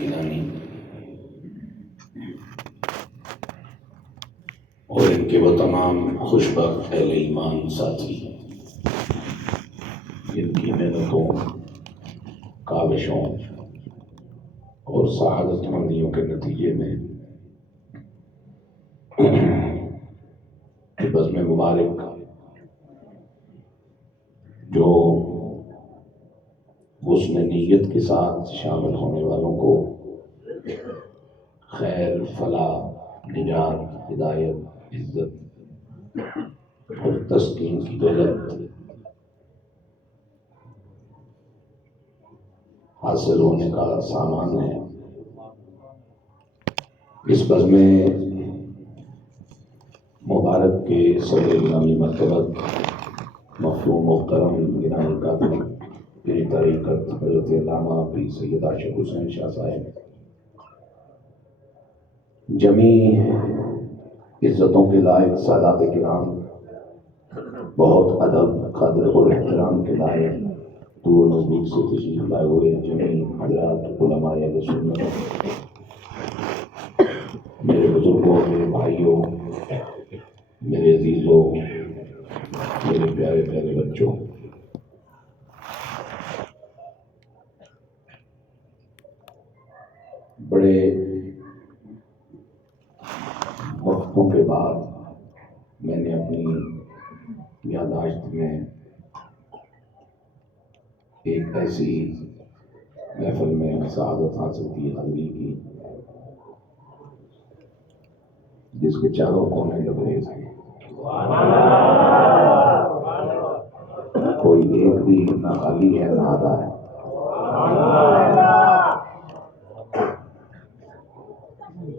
گرامی اور ان کے وہ تمام خوشبخت اہل ایمان ساتھی جن کی محنتوں، کاوشوں اور سعادت مندیوں کے نتیجے میں بزم مبارک جو حسن نیت کے ساتھ شامل ہونے والوں کو خیر، فلاح، نجات، ہدایت، عزت اور تسکین کی دولت حاصل ہونے کا سامان ہے، اس بزم مبارک کے صدر گرامی مرتبت مفہوم محترم گرامی قادری میری طریقت حضرت علامہ پیر سید عاشق حسین شاہ صاحب، جمیع عزتوں کے لائق سادات کرام، بہت ادب، قدر اور احترام کے لائق دور نزدیک سے تشریف لائے ہوئے جمیع حضرات علماء اہل سنت، میرے بزرگوں، میرے بھائیوں، میرے عزیزوں، میرے پیارے پیارے بچوں، بڑے وقتوں کے بعد میں نے اپنی یادداشت میں ایک ایسی محفل میں سعادت حاصل کی، حاضری کی، جس کے چاروں کونے لبریز ہیں، کوئی ایک بھی نہ خالی ہے نہ آدھا ہے،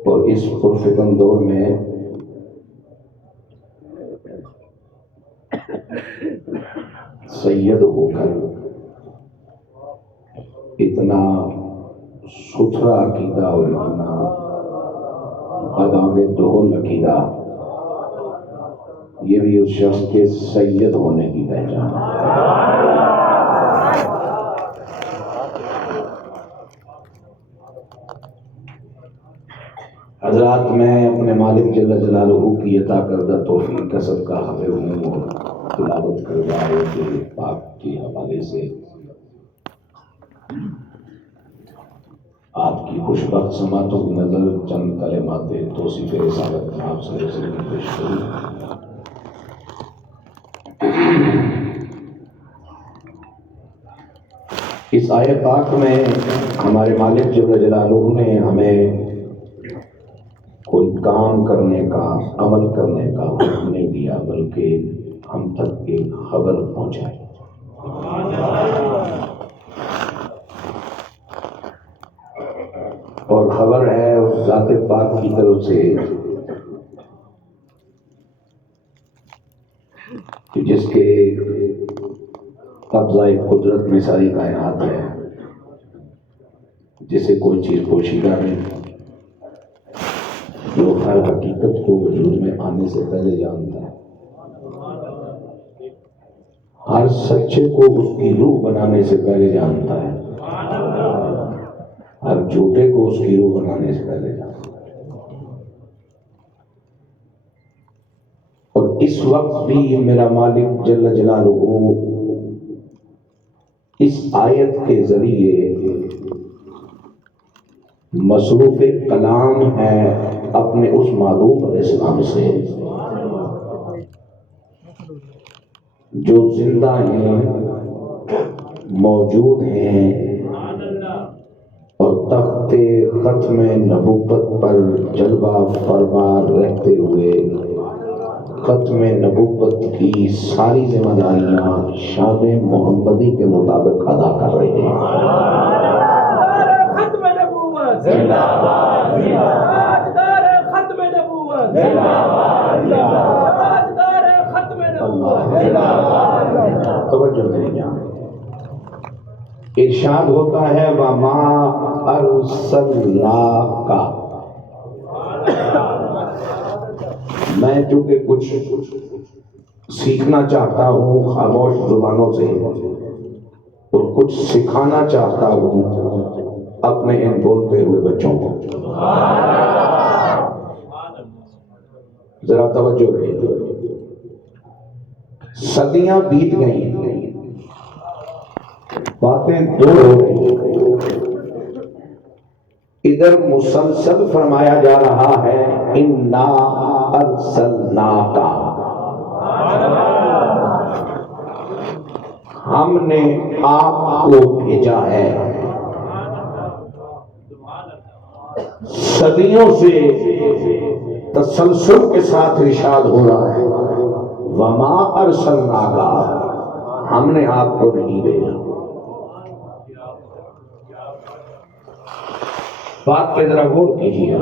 اور اس پرفتن دور میں سید ہو کر اتنا ستھرا عقیدہ اور اتنا بادام دہل عقیدہ، یہ بھی اس شخص کے سید ہونے کی پہچان ہے۔ حضرات، میں اپنے مالک جل جلالہ کی عطا کردہ توفیق کا صدقہ حاضر ہوں اور تلاوت کردہ آیت پاک کے حوالے سے آپ کی خوشبخت سماعتوں کی نظر چند کلمات توصیف رسالت آپ سے پیش کروں۔ اس آیت پاک میں ہمارے مالک جل جلالہ نے ہمیں کوئی کام کرنے کا، عمل کرنے کا حکم نہیں دیا، بلکہ ہم تک ایک خبر پہنچائی۔ اور خبر ہے اس ذات پاک کی طرف سے کہ جس کے قبضہ قدرت میں ساری کائنات ہے، جسے کوئی چیز پوشیدہ نہیں، جو ہر حقیقت کو وجود میں آنے سے پہلے جانتا ہے، ہر سچے کو اس کی روح بنانے سے پہلے جانتا ہے، ہر جھوٹے کو اس کی روح بنانے سے پہلے جانتا ہے۔ اور اس وقت بھی میرا مالک جل جلالہ اس آیت کے ذریعے مصروف کلام ہے اپنے اس معروف علیہ السلام سے جو زندہ ہیں، موجود ہیں، اور تخت ختم نبوت پر جلوہ فرما رہتے ہوئے ختم نبوت کی ساری ذمہ داریاں شان محمدی کے مطابق ادا کر رہے ہیں۔ ختم نبوت زندہ باد، تاجدار ختم نبوت زندہ باد، تاجدار ختم نبوت زندہ باد۔ توجہ میری جان، ارشاد ہوتا ہے وَمَا أَرْسَلْنَاكَ، میں چونکہ کچھ سیکھنا چاہتا ہوں خاموش زبانوں سے اور کچھ سکھانا چاہتا ہوں اپنے ان بولتے ہوئے بچوں کو. ذرا توجہ رہے. صدیاں بیت گئیں، باتیں دو ہو گئی. ادھر مسلسل فرمایا جا رہا ہے انا ارسلناک، ہم نے آپ کو بھیجا ہے. صدیوں سے تسلسل کے ساتھ ارشاد ہو رہا ہے وما ارسلناک، ہم نے آپ کو نہیں بھیجا. بات پہ ذرا غور کیجیے.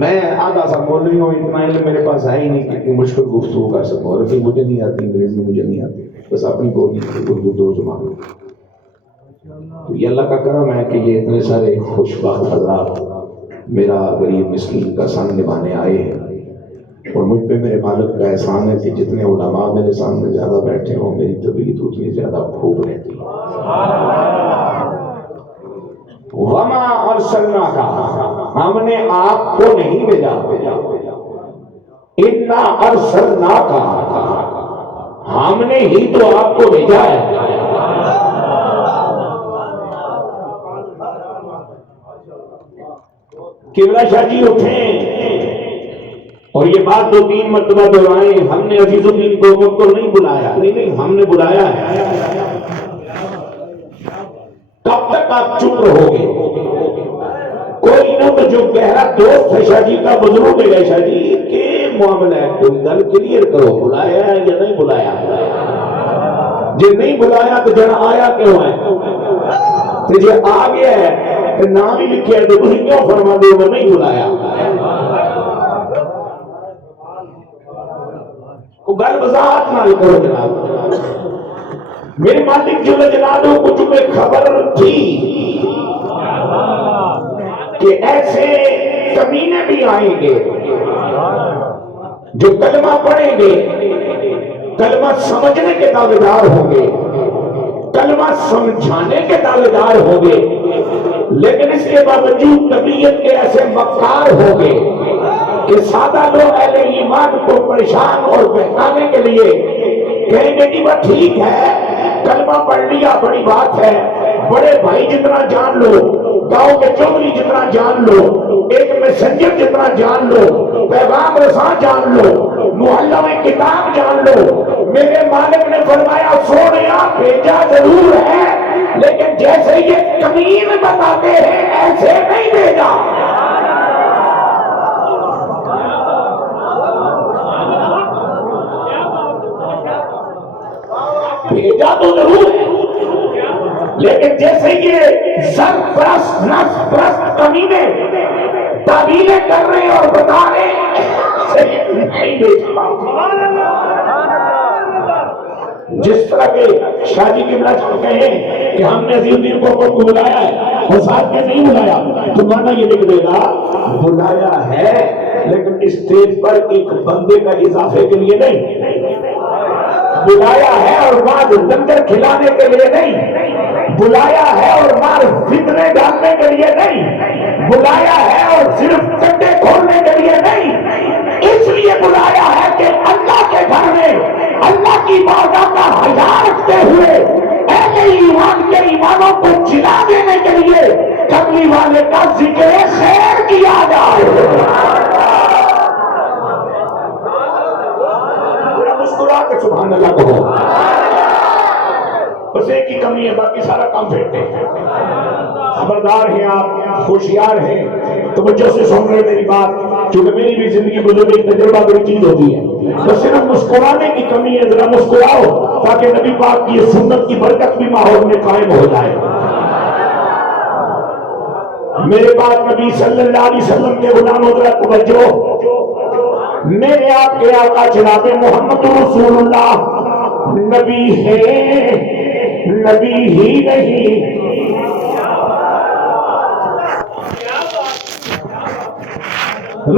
میں آدھا سا مولوی ہوں، اتنا علم میرے پاس ہے ہی نہیں کہ اتنی مشکل گفتگو کر سکوں. عربی مجھے نہیں آتی، انگریزی مجھے نہیں آتی، بس اپنی بولی اردو دو زبان. تو یہ اللہ کا کرم ہے کہ یہ اتنے سارے خوشبخت حضرات میرا غریب مسکین کا سنگ نبھانے آئے ہیں. اور مجھ پہ میرے مالک کا احسان ہے کہ جتنے علماء میرے سامنے زیادہ بیٹھے ہوں میری طبیعت اتنی زیادہ خوب رہتی ہے. وما ارسلناک، ہم نے آپ کو نہیں بھیجا. انا ارسلناک، ہم نے ہی تو آپ کو بھیجا ہے. قبلہ شاہ جی اٹھیں اور یہ بات 2-3 مرتبہ دہرائیں. ہم نے عزیز الدین کو نہیں بلایا، نہیں ہم نے بلایا ہے. کب تک آپ چپ رہو گے؟ کوئی نہ تو جو گہرا دوست ہے شاہ جی کا بزرگ ہے شاہ جی کہ معاملہ ہے، کوئی گل کلیئر کرو، بلایا ہے یا نہیں بلایا؟ جی نہیں بلایا تو جنا آیا کیوں ہے؟ تو جی آ گیا ہے تو نام ہی لکھے تو تھی کیوں فرما دے وہ نہیں بلایا؟ گل وضاحت نہ کرو جناب. میرے مالک جل جلالہ کو چونکہ خبر تھی کہ ایسے کمینے بھی آئیں گے جو کلمہ پڑھیں گے، کلمہ سمجھنے کے دعوے دار ہوں گے، کلمہ سمجھانے کے دعوے دار ہوں گے، لیکن اس کے باوجود طبیعت کے ایسے مکار ہوں گے کہ سادہ لوگ اہل ایمان کو پریشان اور بہکانے کے لیے کہیں گے کہ وہ ٹھیک ہے کلمہ پڑھ لیا بڑی بات ہے، بڑے بھائی جتنا جان لو، گاؤں کے چودھری جتنا جان لو، ایک میسنجر جتنا جان لو، پیغام رساں جان لو، محلہ میں کتاب جان لو. میرے مالک نے فرمایا سونیا بھیجا ضرور ہے لیکن جیسے یہ کمین بتاتے ہیں ایسے نہیں بھیجا. بھیجا تو ضرور ہے لیکن جیسے یہ زر پرست نس پرست کمینے تعبیریں کر رہے اور بتا رہے نہیں بھیجا. جس طرح کے شاہ جی قبلہ چاہتے ہیں کہ ہم نے عزیز الدین کو بلایا ہے اور ساتھ میں نہیں بلایا تو مانا یہ لکھ دے گا بلایا ہے لیکن اسٹیج پر ایک بندے کا اضافے کے لیے نہیں، بلایا ہے اور بعد لنگر کھلانے کے لیے نہیں، بلایا ہے اور مار فتنے ڈالنے کے لیے نہیں، بلایا ہے اور صرف کنڈے کھولنے کے لیے نہیں، اس لیے بلایا ہے کہ اللہ کے گھر میں اللہ کی بارگاہ کا حیا رکھتے ہوئے اہل ایمان کے ایمانوں کو جلا دینے کے لیے کملی والے کا ذکر خیر کیا جائے. مسکرا کے سبحان اللہ کہو. بس ایک ہی کمی ہے، باقی سارا کام پھیرتے ہیں. خبردار ہیں آپ، ہوشیار ہیں، توجہ سے سن رہے میری بات، چونکہ میری بھی زندگی بزرگی تجربہ بڑی چیز ہوتی ہے. بس صرف مسکرانے کی کمی ہے، ذرا مسکراؤ تاکہ نبی پاک کی سنت کی برکت بھی ماحول میں قائم ہو جائے. میرے پاک نبی صلی اللہ علیہ وسلم کے غلاموں ذرا توجہ. میرے آپ کے آقا جناب محمد رسول اللہ نبی ہے، نبی ہی نہیں،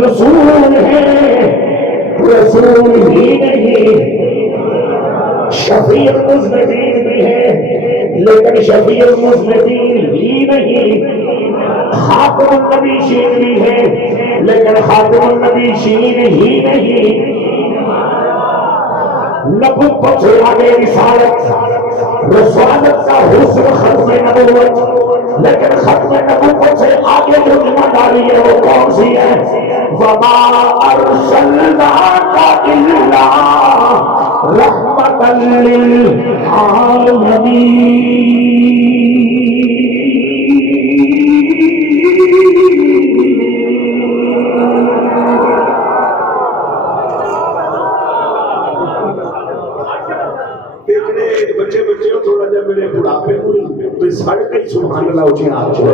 رسول ہے، رسول ہی نہیں، شفیع المذنبین بھی ہے لیکن شفیع المذنبین ہی نہیں، خاتم النبیین بھی ہے لیکن خاتم النبیین ہی نہیں، نبوت سے آگے رسالت، رسالت کا حسن ختم نبوت، لیکن ختم نبوت سے آگے جو ذمہ داری ہے وہ کون سی ہے؟ وَمَا أَرْسَلْنَاكَ إِلَّا رَحْمَةً لِّلْعَالَمِينَ۔ بچے بچے تھوڑا جا میرے بڑھاپے کو سڑ کے سبحان اللہ اچھی آپ چھوڑ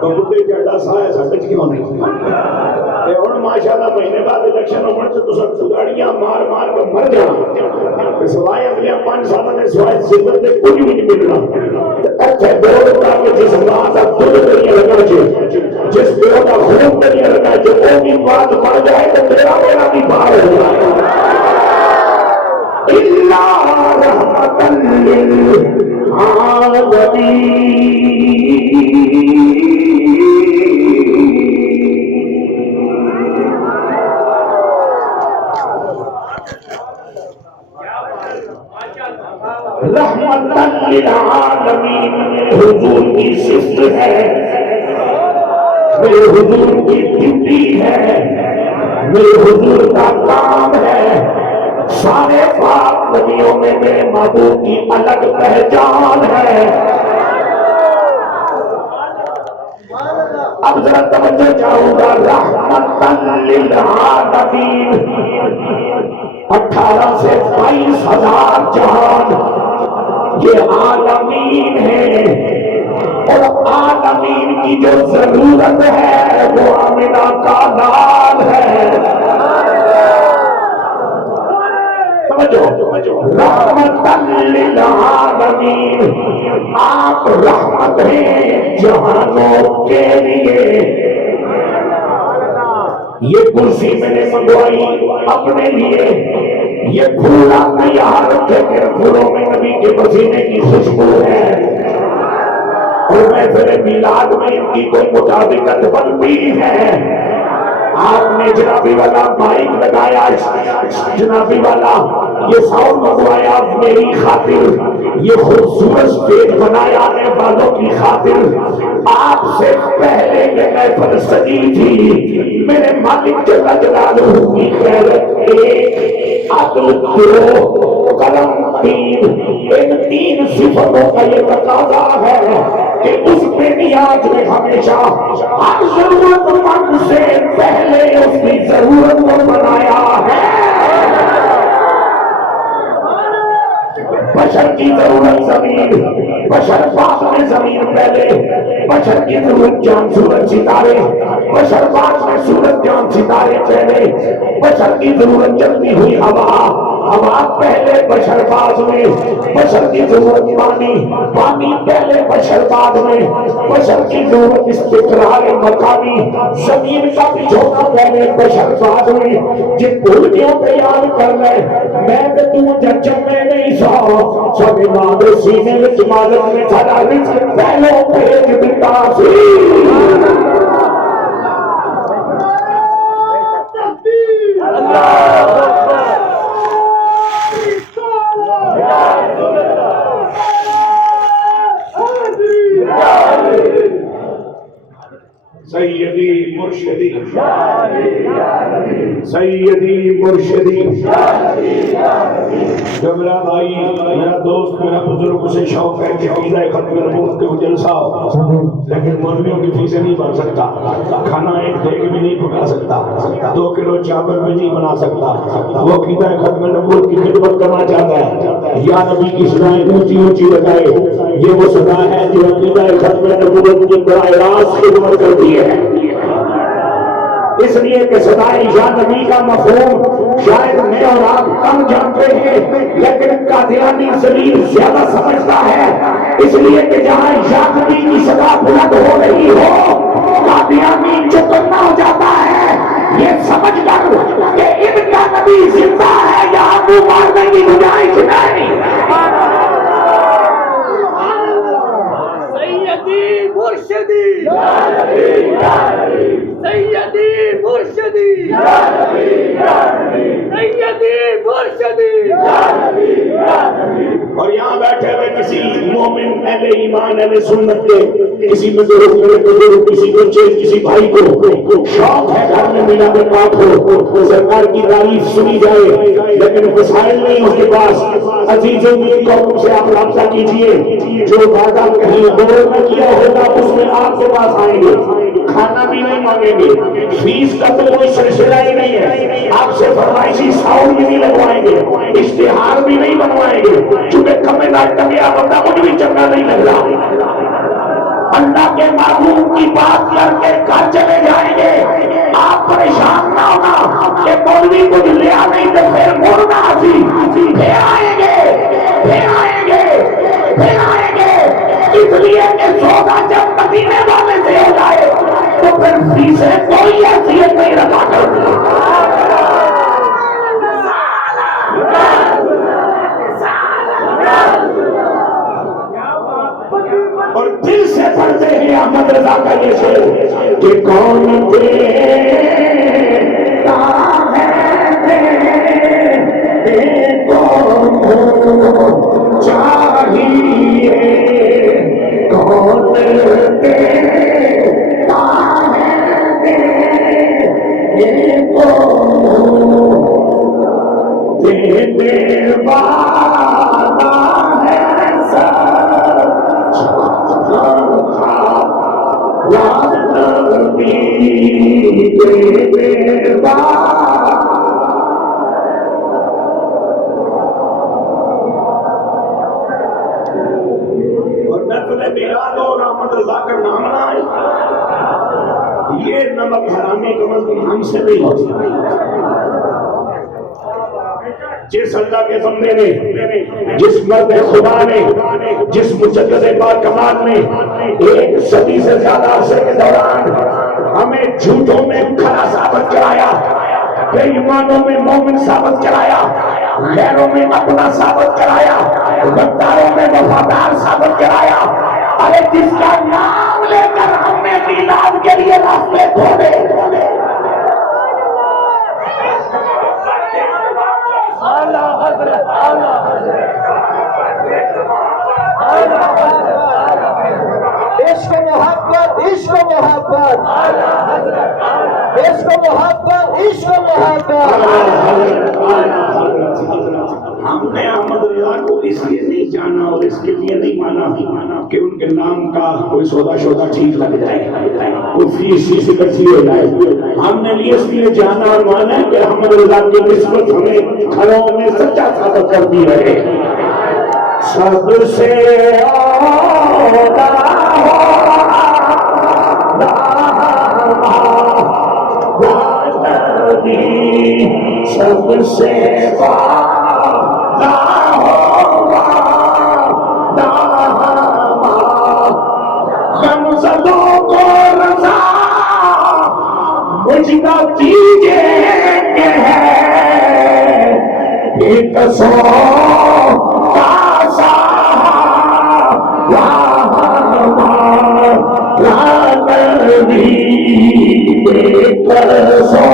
تو بڑھے جڑا سا ہے سڑ کیوں نہیں اور ماشاءاللہ مہینے بعد الیکشن ہونے سے تو سب گاڑیاں مار مار کے مر جانا سوائے اگلے 5 سالوں میں سوائے صفت سے کچھ بھی نہیں ملنا۔ اچھا دور کا کہ جس ماں کا دودھ نہیں لگا جس پیو کا خون نہیں لگا جو وہ بھی بات مر جائے تو میرا بھی باہر ہو جائے إِلَّا رَحْمَةً لِّلْعَالَمِينَ۔ رحمتاً للعالمین میرے حضور کی صفت ہے، میرے حضور کی ڈیوٹی ہے، میرے حضور کا کام ہے۔ سارے پاک نبیوں میں میرے محبوب کی الگ پہچان ہے۔ اب ذرا توجہ چاہوں گا، رحمتاً للعالمین 18 سے 22 ہزار جہان یہ عالمین ہے، اور عالمین کی جو ضرورت ہے وہ آمنہ کا لال ہے۔ رحمتاً للعالمین، آپ رحمت ہیں جہانوں کے لیے۔ یہ کرسی میں نے منگوائی اپنے لیے، یہ پھول آپ نے یہاں رکھے کہ پھولوں میں نبی کے پسینے کی خوشبو ہے، اور محفل میلاد میں ان کی کوئی مطابقت بنتی ہے۔ آپ نے جنابی والا مائک لگایا، جنابی والا یہ ساؤنڈ منگوایا میری خاطر، یہ خوبصورت سٹیج بنایا اپنے والوں کی خاطر۔ آپ سے پہلے یہ محفل سجی تھی، میرے مالک جل جلالہ کی خیرت ایک، عدل دو، کرم تین، ان 3 صفتوں کا یہ تقاضا ہے کہ اس پہ نیاز میں ہمیشہ ہر ضرورت مند سے پہلے اس کی ضرورت کو بنایا ہے۔ بشر کی ضرورت زمین، بشر بعد میں زمین پہلے، بشر کی ضرورت جان سورج ستارے، بشر بعد میں سورج جان ستارے پہلے، بشر کی ضرورت جلتی ہوئی ہوا، ہوا پہلے بشر بعد میں، بشر کی ضرورت پانی، پانی پہلے بشر بعد میں، بشر کی ضرورت استقرار مکانی، زمین کا بچھونا پہلے بشر بعد میں۔ جن بھولکیوں تیار کر لے میں تو جچم میں نہیں سا سب امام سینے میں جمالت میں کھڑا رزق پہلوں بھیج دیتا سی۔ سیدی مرشدی سیدی مرشدی جملہ بھائی میرا دوست میرا بزرگ سے شوق ہے کہ ویزا ختم نبوت کے جلسہ ہو، لیکن مولویوں کی فیسیں نہیں بن سکتا، کھانا ایک دیگ میں نہیں پکا سکتا، 2 کلو چاول میں نہیں بنا سکتا، وہ عقیدہ ختم نبوت کی خدمت کرنا چاہتا ہے۔ یا نبی کی صدائیں اونچی اونچی لگائے، یہ وہ صدا ہے جو عقیدہ ختم نبوت کی براہ راست خدمت کرتی ہے۔ اس لیے کہ صدائے یا نبی کا مفہوم شاید میں اور آپ کم جانتے ہیں، لیکن قادیانی ضمیر زیادہ سمجھتا ہے، اس لیے کہ جہاں یا نبی کی صدا بلند ہو رہی ہو قادیانی چکنا ہو جاتا ہے یہ سمجھ کر کہ ان کا نبی زندہ ہے، یہاں کو مارنے کی گنجائش نہیں۔ سیدی مرشدی سیدی مرشدی سیدی مرشدی. اور یہاں بیٹھے ہوئے کسی مومن اہل ایمان اہل سنت کے کسی بزرگ میرے بزرگ کسی بچے کسی بھائی کو شوق ہے گھر میں میلاد پاک ہو سرکار کی تعریف سنی جائے لیکن وسائل نہیں اس کے پاس. عزیزوں کی قوم سے آپ رابطہ کیجئے جو وعدہ کہیں غور نہ کیا ہوگا اس میں آپ کے پاس آئیں گے. کھانا بھی نہیں مانگیں گے, فیس کا تو کوئی سلسلہ ہی نہیں ہے, آپ سے فرمائشی ساؤنڈ بھی نہیں لگوائیں گے, اشتہار بھی نہیں بنوائیں گے چونکہ کمیں ناٹک گیا بندہ مجھے بھی چنگا نہیں لگ رہا. اللہ کے محبوب کی بات کر کے گھر چلے جائیں گے. آپ پریشان نہ ہونا کہ مولوی کچھ لیا نہیں تو پھر مڑنا سی پھر آئیں گے پھر آئیں گے پھر آئیں گے. اس لیے کہ سودا جب مدینے والے سے ہو جائے تو پھر فیسیں کوئی حیثیت نہیں رکھا کرتی. اور دل سے پڑھتے ہیں احمد رضا کا یہ شعر کہ کون چاہیے کون دینے والا ہے سب یہ نمک حرامی کم از کم ہم سے نہیں ہوتی. جس اللہ کے بندے نے جس مرد خدا نے جس مجدد باکمال نے ایک صدی سے زیادہ عرصے کے دوران ہمیں جھوٹوں میں کھڑا ثابت کرایا, بے ایمانوں میں مومن ثابت کرایا, غیروں میں اپنا ثابت کرایا, غداروں میں وفادار ثابت کرایا. ارے جس کا نام لے کر ہم نے میلاد کے لیے راستے کھولے عشق محبت عشق محبت عشق محبت عشق محبت. ہم نے احمد رضا کو اس لیے نہیں جانا اور اس کے لیے نہیں مانا کہ ان کے نام کا کوئی سودا شودا ٹھیک لگ جائے, کوئی فیس سے کٹھی ہو جائے. ہم نے اس لیے جانا اور مانا کہ احمد رضا کی نسبت ہمیں گھروں میں سچا ثابت کرتی رہے. سب سے سب سے مجھنا دیجیے کہ ہے ایک سو کا بھی ایک سو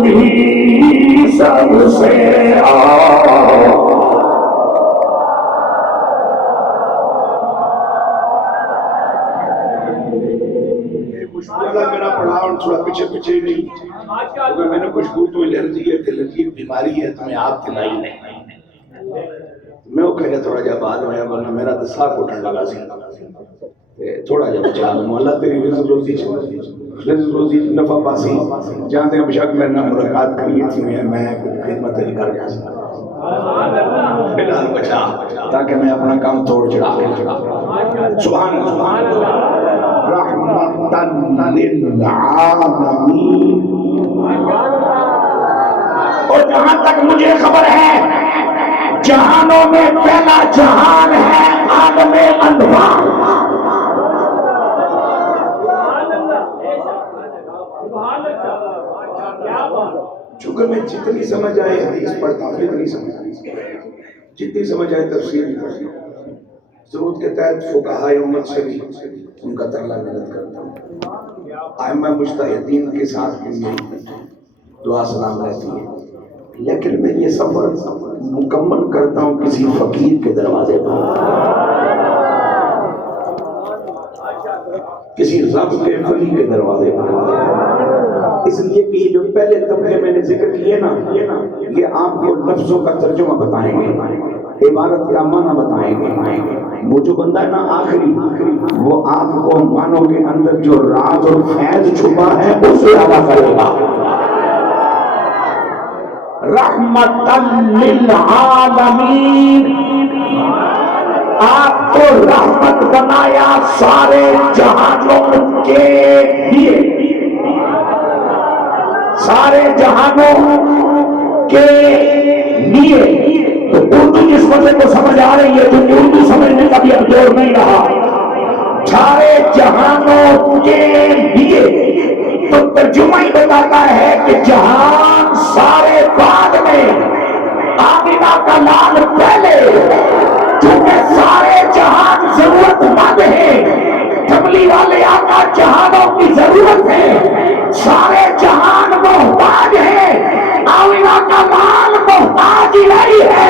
بھی سب سے میرا پڑھاؤ تھوڑا پیچھے پیچھے نہیں کیونکہ میں نے خوشبو تو الرجی ہے, الرجی بیماری ہے, تمہیں آپ دلائی نہیں. میں وہ کہہ رہا تھوڑا جا بات ہویا ورنہ میرا تو ساکھ اٹھن لگا سی تھوڑا جا بچا لوں. اللہ تیری رزق روزی نفع پاسی جانتے ہیں بشک میں نے ملاقات کری تھی میں خدمت علی کر جا سکتا بلال بچا تاکہ میں اپنا کام توڑ چڑھا. سبحان اللہ رحمتاً للعالمین. اور جہاں تک مجھے خبر ہے جہانوں میں پہلا جہان ہے عالم انوار. چونکہ میں جتنی سمجھ آئے حدیث پڑھتا ہوں اتنی سمجھ آئی، جتنی سمجھ آئے تفسیر بھی پڑھتا ہوں، ضرورت کے تحت فقہائے امت سے بھی ان کا ترلا مدد کرتا ہوں، ائمہ مجتہدین کے ساتھ بھی میری دعا سلام رہتی ہے، لیکن میں یہ سفر مکمل کرتا ہوں کسی فقیر کے دروازے پر، کسی رب کے ولی کے دروازے پر، اس لیے کہ یہ جو پہلے طبقے میں نے ذکر کیے نا، یہ آپ کو لفظوں کا ترجمہ بتائیں گے، عبارت کا معنی بتائیں گے، وہ جو بندہ ہے نا آخری، وہ آپ کو معنوں کے اندر جو راز اور فیض چھپا ہے اس سے ادا کرے گا۔ رحمت للعالمین، آپ کو رحمت بنایا سارے جہانوں کے لیے، سارے جہانوں کے لیے۔ تو اردو جس مسئلے کو سمجھ آ رہی ہے تو اردو سمجھنے کا بھی اب دور نہیں رہا، سارے جہانوں کے لیے، تو ترجمہ ہی بتاتا ہے کہ جہان سارے بعد میں، آمینہ کا لال پہلے، چونکہ سارے جہان ضرورت مند ہیں، کملی والے آقا جہانوں کی ضرورت ہے، سارے جہان محتاج ہیں، آمینہ کا لال محتاج ہی نہیں ہے۔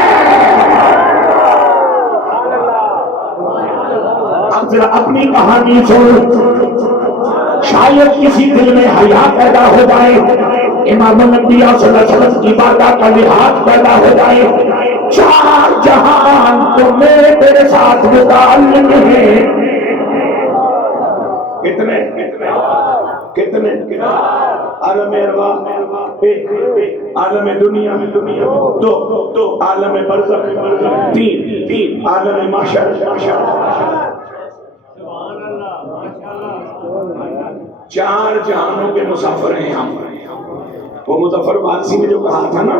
اب ذرا اپنی کہانی سن، شاید کسی دل میں حیا پیدا ہو جائے، امام الانبیاء صلی اللہ علیہ وسلم کی بارگاہ کا لحاظ پیدا ہو جائے، چار جہان تو میرے تیرے ساتھ متعلق ہیں۔ کتنے عالم ارواح، عالم دنیا، دو عالم برزخ، تین عالم محشر۔ چار جہانوں کے مسافر ہیں ہم۔ وہ مظفر وارسی نے جو کہا تھا نا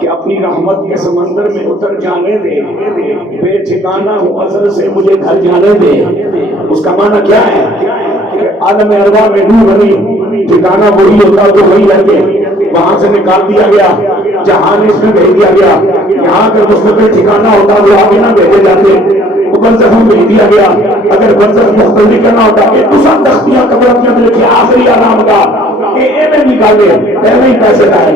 کہ اپنی رحمت کے سمندر میں اتر جانے دے، بے ٹھکانہ ہوں ازل سے مجھے گھر جانے دے۔ اس کا معنی کیا ہے کہ عالم ارواح میں روح بنی، ٹھکانہ وہی ہوتا تو وہی رہتے، وہاں سے نکال دیا گیا، جہان اس میں بھیج دیا گیا، یہاں اگر مستقل ٹھکانہ ہوتا وہ آگے نہ بھیجے جاتے، وہ برزخ میں بھیج دیا گیا۔ اگر برزخ مختلف کرنا ہوتا کہ دوسرا تختیاں قبر میں لکھی آخری آرام کا کہ ایویں نکالے، ایویں پیسے لائے،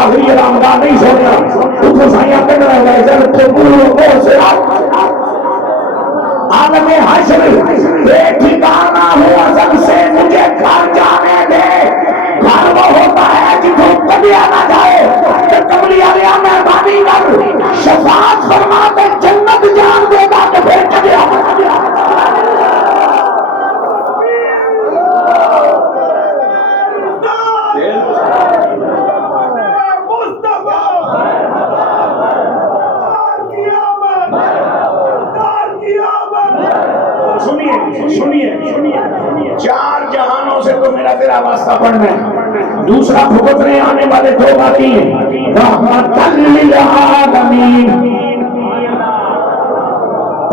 آخری آرام کا نہیں سوچا، تو سائیاں کر رہا ہے جب تو پورو کو سے عالم حشر بے ٹھکانہ ہو ازل سے مجھے گھر جانے دے۔ گھر وہ ہوتا ہے جتوں کبھی آنا جائے کہ کبھی آیا مہربانی کر شفاعت فرما دے، جنت جان دے گا کہ پھر کبھی آنا جائے۔ سنیے، چار جہانوں سے تو میرا تیرا واسطہ پڑھنا ہے۔ دوسرا بھگتنے آنے والے دو باقی ہیں، رحمت للعالمین۔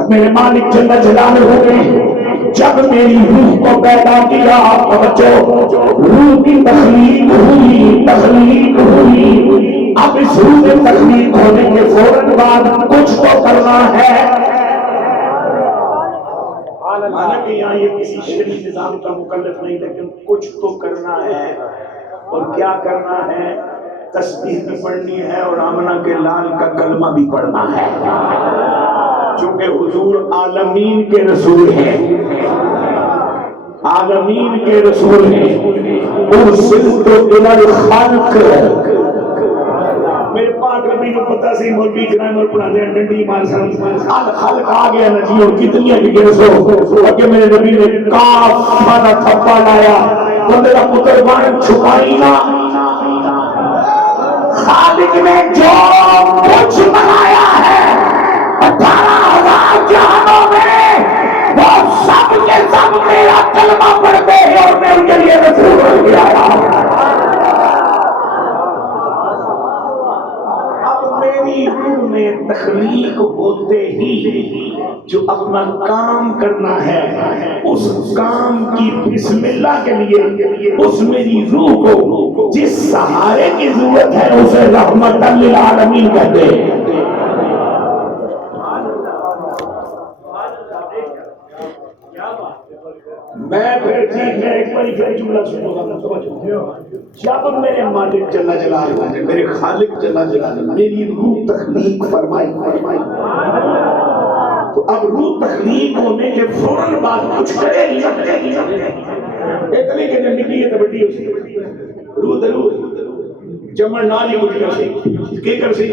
میرے مالک جل جلالہ نے جب میری روح کو پیدا کیا، توجہ، روح کی تخلیق ہوئی، اب اس روح کی تخلیق ہونے کے فوراً بعد کچھ تو کرنا ہے۔ حالانکہ یہاں یہ کسی شرعی نظام کا مکلف نہیں، لیکن کچھ تو کرنا ہے، اور کیا کرنا ہے؟ تسبیح بھی پڑھنی ہے اور آمنہ کے لال کا کلمہ بھی پڑھنا ہے، چونکہ حضور عالمین کے رسول ہیں، عالمین کے رسول ہیں۔ ارسلت الی الخلق، میرے پاک ربی کو پتہ سی مولوی گرامر پڑھاتے ہیں ڈنڈی مار سن الخلق آ گیا نا جی، اور کتنی ہے کہ سو کہ میرے نبی نے کاف مانا تھپا لایا، تو میرا پتر بان چھپائی نہ، خالق نے جو کچھ بنایا ہے 18,000 جہانوں میں، وہ سب کے سب میرا کلمہ پڑھتے ہیں اور میں ان کے لیے رسول ہو گیا۔ روح میں تخلیق ہوتے ہی جو اپنا کام کرنا ہے، اس کام کی بسم اللہ کے لیے اس میری روح کو جس سہارے کی ضرورت ہے اسے رحمت للعالمین کہتے ہیں۔ میں پھر ایک بڑی پھر جملہ سنوں گا، جب میرے مالک جل جلالہ نے، میرے خالق جل جلالہ میری روح تخلیق فرمائی، تو اب روح تخلیق ہونے کے فوراً بعد کچھ کرے ہی اتنی کہ نکلی ہے تو بڑی ہو سی روح ضرور جمع نالی کچھ کر سی کی کر سی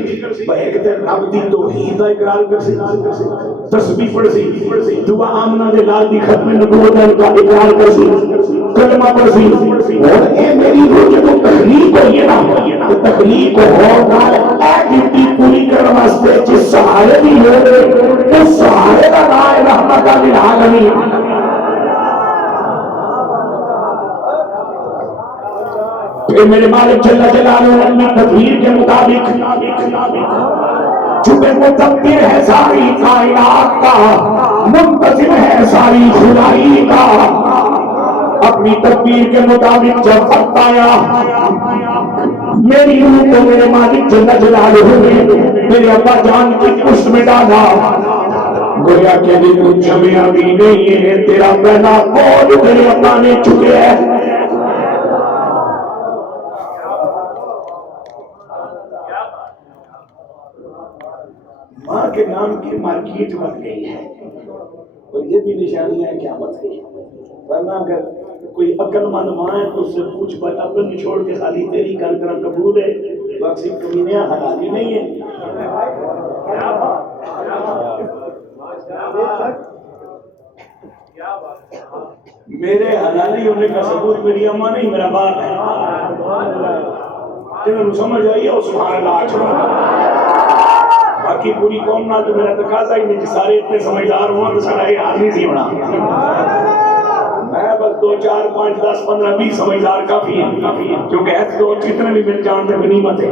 ایک تے رب دی توحید دا اقرار کر سی، تسبیح پڑھ سی، دعا آمنہ دے لال دی ختم نبوت کا اقرار کر سی، کلمہ پڑھ سی۔ اور اے میری روح جو تخلیق ہوئی ہے نا، تخلیق ہو نال اے ڈیوٹی پوری کرنے واسطے جس سہارے دی ہے اس سہارے دا نام ہے رحمت للعالمین۔ کہ میرے مالک جل جلالہ نے اپنی تدبیر کے مطابق چونکہ مدبر ہے ساری کائنات کا، منتظم ہے ساری خدائی کا، اپنی تدبیر کے مطابق جب وقت آیا میری روح کو میرے مالک جل جلالہ نے میرے ابا جان کی پشت میں ڈالا، گویا کہ دن جمعہ بھی نہیں ہے، تیرا پہلا قول میرے ابا نے چکے ہے۔ ماں کے نام کی مارکیٹ بن گئی ہے، اور یہ بھی نشانی ہے قیامت کی، ورنہ اگر کوئی عقل مند ماں ہے تو اس سے پوچھ پر اپن چھوڑ کے خالی تیری کر کر قبول ہے، باقی کمینیاں حلالی نہیں ہے۔ میرے حلالی ہونے کا ثبوت میری اماں نہیں، میرا باپ ہے۔ جنہوں سمجھ آئیے اور سبحان اللہ چھوڑا، باقی پوری قوم نہ تو میرا تقاضا ہی نہیں کہ سارے اتنے سمجھدار ہوں تو سارا یہ آدمی تھی ہونا، میں بس 2 4 5 10 15 20 سمجھدار کافی ہیں، کیونکہ ایسے تو جتنے بھی مل جان میں غنیمت ہے۔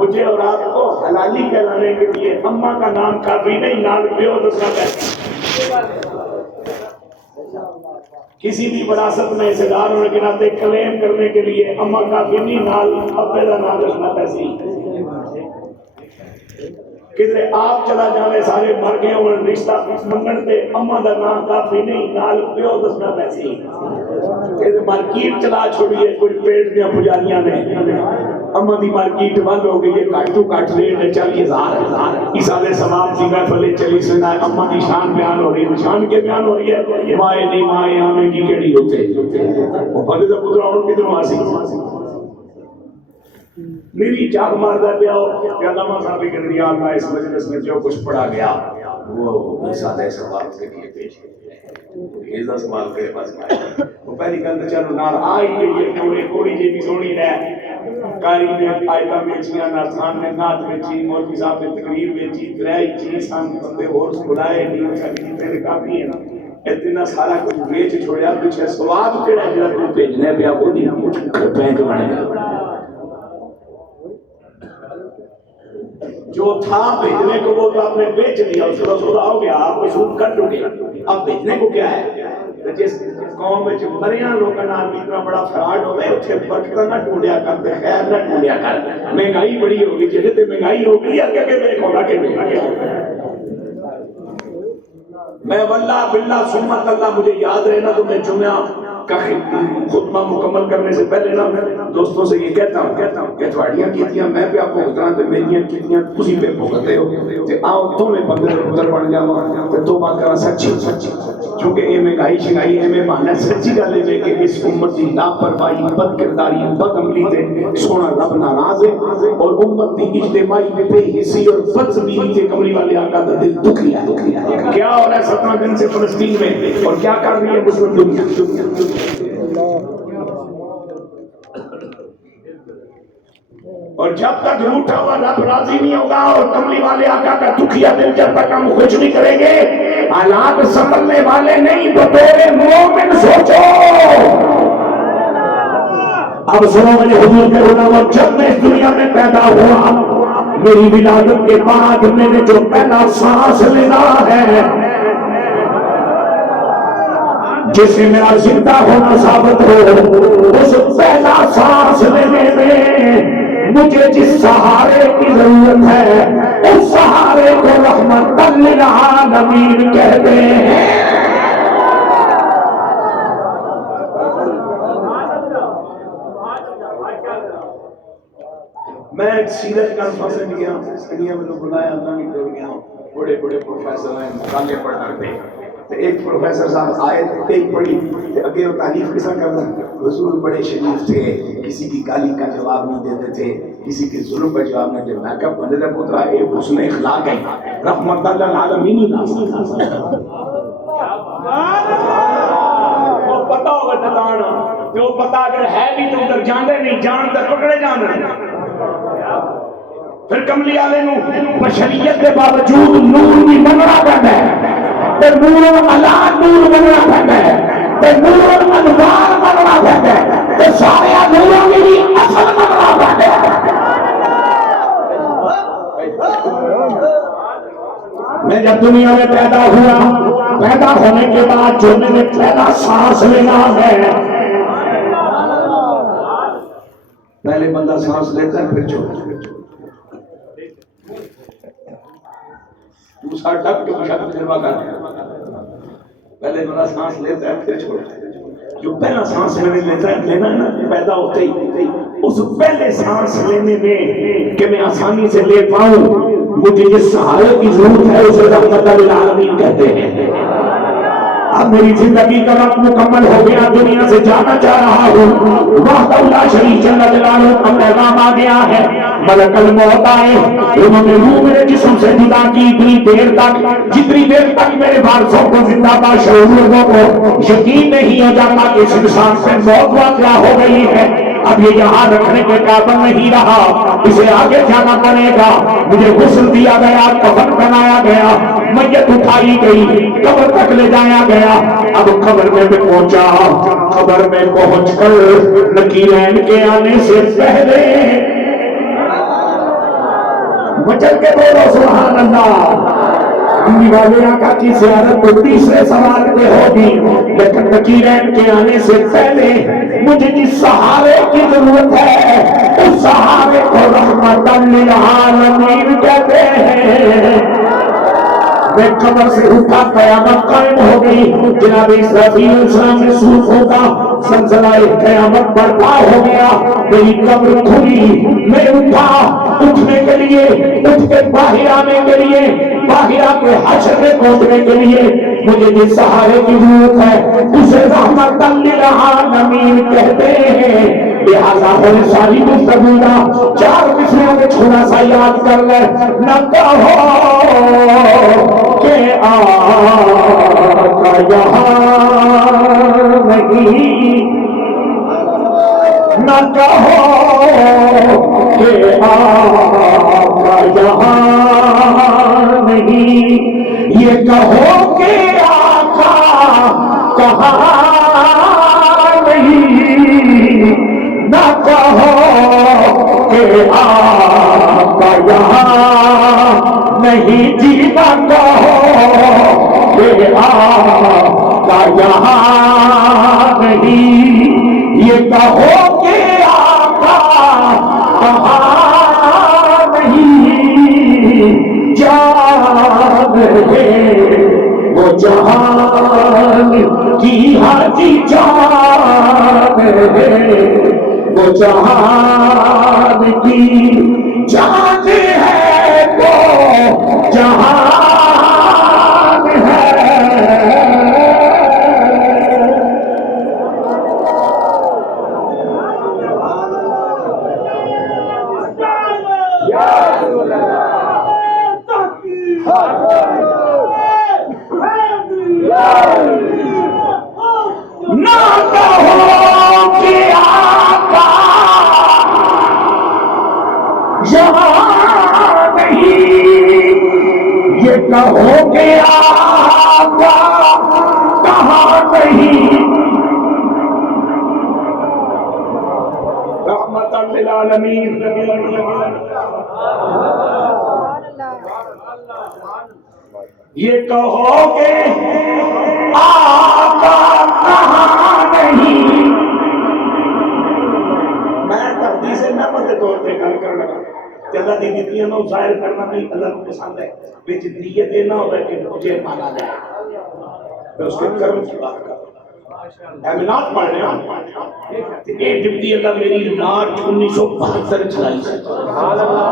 مجھے اور آپ کو حلالی کہلانے کے لیے اماں کا نام کافی نہیں، نام پیو دوسرا کہتے کسی بھی وراثت میں حصے دار ہونے کے ناطے کلیم کرنے کے لیے اماں کافی نہیں، نال ابے کا نام رکھنا پیسی۔ کدھر آپ چلا جانے سارے مر گئے ہوئے رشتہ منگن تے اماں دا نام کافی نہیں، نال پیو دسنا پیسی۔ کدھر مارکیٹ چلا چھوڑیے کوئی پیٹ دیا پجاریاں نے، اماں دی مارکیٹ بند ہو گئی ہے، کٹ تو کٹ ریٹ ہے 40,000۔ اس سالے سماپ کی محفل چلی سنا اماں دی شان بیان ہو رہی ہے، شان کے بیان ہو رہی ہے، مائے نہیں مائے آمیں کی کیڑی ہوتے وہ بندے دا پتر آن کدھر آسی میری چاک ماردہ پہ آؤ کہ علامہ صاحب کے دریا اللہ اس مجلس میں جو کچھ پڑھا گیا وہ سادہ سوال کے لیے پیش ہے، عزت سوال کے پاس آئے وہ پہلی گل چلو نال آئی گئی ہے کوڑی جی بھی سونی ہے، کاری نے آیتہ بیچیاں، ناسان نے نات بیچی، مولوی صاحب نے تقریر بیچی، ترائی چیز سان بندے اور سکھلائے نہیں چاہیے پہلے کافی ہے نا، اتنا سارا کچھ بیچ چھوڑیا پیچھے سواب کیڑا جڑا تو بھیجنے پہ آپ کو دی کچھ بینک بنے گا جو تھا بھیجنے کو وہ تو آپ نے بیچ دیا، اس کا سودا ہو گیا، آپ کو سود کر دو گے، اب بھیجنے کو کیا ہے؟ جس قوم میں مریاں لوگوں نے اتنا بڑا فراڈ ہو گئے اتنے برکتاں نہ ٹونڈیا کرتے، خیر نہ ٹونڈیا کر، مہنگائی بڑی ہوگی، جیسے تے مہنگائی ہوگی یا کہ دیکھ ہوگا کہ میں واللہ باللہ سمت اللہ مجھے یاد رہنا تو میں جمعہ کا خطبہ مکمل کرنے سے پہلے نا دوستوں سے یہ کہتا ہوں کہ تھوڑیاں کیتیاں میں پہ آپ کو اتنا تے میریاں کیتیاں تسی پہ بھگتے ہو تے آؤ تو میں بندے پتر بن جاواں تے توبہ کرا سچی کیونکہ اے مہنگائی شنگائی اے میں ماننا سچی گل ہے کہ اس امت دی لاپرواہی بد کرداری بد عملی تے سونا رب ناراض ہے اور امت دی اجتماعی بے حسی اور بد زمینی تے کملی والے آقا دا دل دکھی ہے۔ کیا ہو رہا ہے 17 دن سے فلسطین میں اور کیا کر رہی ہے مسلم دنیا؟ اور جب تک روٹا ہوا رب راضی نہیں ہوگا اور کملی والے آقا کا دکھیا دل جب تک ہم خوش نہیں کریں گے، حالات سنبھلنے والے نہیں بطور مومن سوچو۔ اب سنو میرے حضور کے علماء، جب میں اس دنیا میں پیدا ہوا میری ولادت کے بعد میں نے جو پہلا سانس لینا ہے، جس سے میرا زندہ ہونا ثابت ہو، اس پہلا سانس لینے میں مجھے جس سہارے کی ضرورت ہے اس سہارے کو رحمت للعالمین کہتے ہیں۔ میں سیرت کانفرنس میں گیا، سنیا میں بلایا، اللہ نے کر گیا، بڑے بڑے پروفیسر ہیں، مقالے پڑھ رہے تھے۔ ایک پروفیسر صاحب آئے تھے، پڑھی اگے وہ تعریف کیسا کرنا، حضور بڑے شریف تھے، کسی کی گالی کا جواب نہیں دیتے تھے، کسی کے ظلم کا جواب نہیں دیتے۔ میں کہا بندے کا پترا ایک حسن اخلاق ہے، رحمت للعالمین وہ پتا ہوگا ٹھکانا، جو پتا اگر ہے بھی تو ادھر جانے نہیں، جان تک پکڑے جانا۔ پھر کملی والے نو بشریت کے باوجود نور بھی بننا پڑتا ہے، تے نور علا نور بننا پڑتا ہے، تے نور انوار بننا پڑتا ہے، تے سارے نوروں کی بھی اصل بننا پڑتا ہے۔ میں جب دنیا میں پیدا ہوا، پیدا ہونے کے بعد جو میں نے پہلا سانس لینا ہے، پہلے بندہ سانس لیتا ہے پھر چھوڑتا ہے، دوسرا ڈب کے مشاہدہ تجربہ کرتا ہے، پہلے بندہ سانس لیتا ہے پھر چھوڑتا ہے۔ جو پہلا سانس لیتا ہے لینا نا پیدا ہوتے ہی، اس پہلے سانس لینے میں کہ میں آسانی سے لے پاؤں مجھے جس سہارے کی ضرورت ہے اسے رحمت للعالمین کہتے ہیں۔ اب میری زندگی کا وقت مکمل ہو گیا، دنیا سے جانا چاہ رہا ہوں، وحدہ لا شریک جل جلالہ کا پیغام آ گیا ہے، ملک الموت آئے، انہوں نے روح میرے جسم سے جدا کی، اتنی دیر تک جتنی دیر تک میرے وارثوں کو زندہ باشعور لوگوں کو یقین نہیں ہو جاتا کہ اس انسان سے موت واقع ہو گئی ہے، اب یہ یہاں رکھنے کے قابل نہیں رہا، اسے آگے جانا پڑے گا۔ مجھے غسل دیا گیا، کفن بنایا گیا، میت اٹھائی گئی، قبر تک لے جایا گیا۔ اب قبر میں پہنچا، قبر میں پہنچ کر نکیرین کے آنے سے پہلے مچل کے بولو سبحان اللہ۔ دنیا والے آقا کی زیارت تو تیسرے سوال پہ ہوگی، لیکن نکیرین کے آنے سے پہلے مجھے جس سہارے کی ضرورت ہے اس سہارے کو رحمت للعالمین کہتے ہیں۔ میں قبر سے اٹھا، قیامت قائم ہو گئی، جناب اسرافیل علیہ السلام میں سوف ہوگا، زلزلہ قیامت برپا ہو گیا، میری قبر کھلی، میں اٹھا، اٹھنے کے لیے، اٹھ کے باہر آنے کے لیے، باہر آ کے حشر میں پہنچنے کے لیے مجھے جس سہارے کی ضرورت ہے اسے رحمت للعالمین کہتے ہیں۔ لہذا ہونے ساری گفتگو کا چار مصرعوں میں چھوڑا سا یاد کر لے، نہ کہو کہ آقا یہاں نہیں، نہ کہو کہ آقا یہاں نہیں، یہ کہو کہ آقا کہاں نہیں، نہ کہو کہ آقا یہاں نہیں، جی نہ کہو کہ آقا یہاں نہیں، یہ کہو کہ آقا کہاں نہیں، جان ہے وہ جہان کی حاجی جان ہے، وہ جہان کی جان ہے، وہ جہان ہے۔ نہ کہو کہ آقا یہاں نہیں، یہ کہو کہ آقا کہاں نہیں، رحمت للعالمین۔ یہ کہو کہ آقا اللہ دی دیتی نو ظاہر کرنا نہیں اللہ کو پسند ہے بچ نیت نہ ہو کہ مجھے مانا جائے میں اس کے کرم کی بات کر اعلانات پڑھ رہے ہیں یہ ڈپٹی اللہ میری مارچ 1972 چلائی سبحان اللہ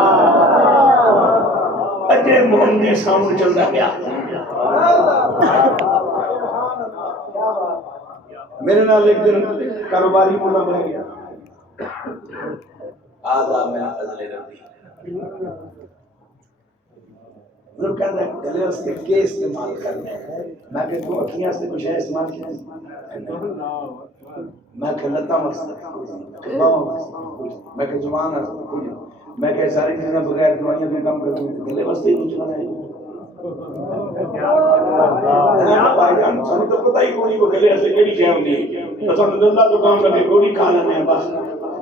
اجے محمدی سامنے چلتا گیا میرے نال ایک دن کاروباری مولا بہ گیا آدھا میں فضل ربی وہ کہتا ہے گلے اس کے کیا استعمال کرنے ہیں میں کہ تو اکھیاں سے کچھ ہے استعمال کیا میں کہ لتا مقصد میں کہ زبان میں کہ ساری چیزیں بغیر دوائیاں بھی کام کرتی ہوں گلے واسطے ہی چلانا ہے سانو تو پتہ ہی کوئی وہ گلے سے کیڑی شے ہوندی ہے اساں اللہ تو کام کرے گولی کھا لینے ہیں بس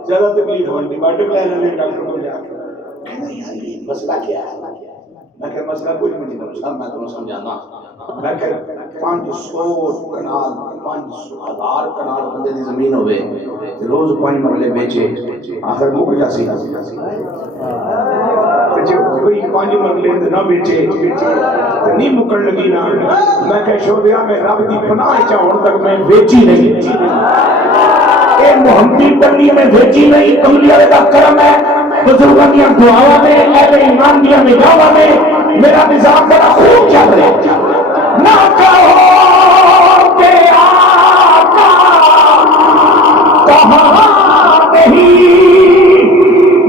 زیادہ تکلیف ہوتی باٹے پہ لینے ہیں ڈاکٹر کو جا کے مسئلہ کیا ہے میں کہ مسئلہ کوئی نہیں مجھے میں تمہیں سمجھانا میں کہ 500 کنال 5,000 کنال بندے دی زمین ہوئے روز 5 مرلے بیچے آخر مک جاسی جو کوئی 5 مرلے نہ بیچے نہیں مکڑ لگی نا میں کہ شوبیا میں رب دی پناہ چاہوں تک میں بیچی نہیں اے محمدی تنگی میں بھیجی نہیں کملی والے کا کرم ہے بزرگوں کی دعاواں میں اہل ایمان کی نگاہوں میں میرا نظام بڑا خوب چل رہا ہے نہ کہو کہ آقا کہاں نہیں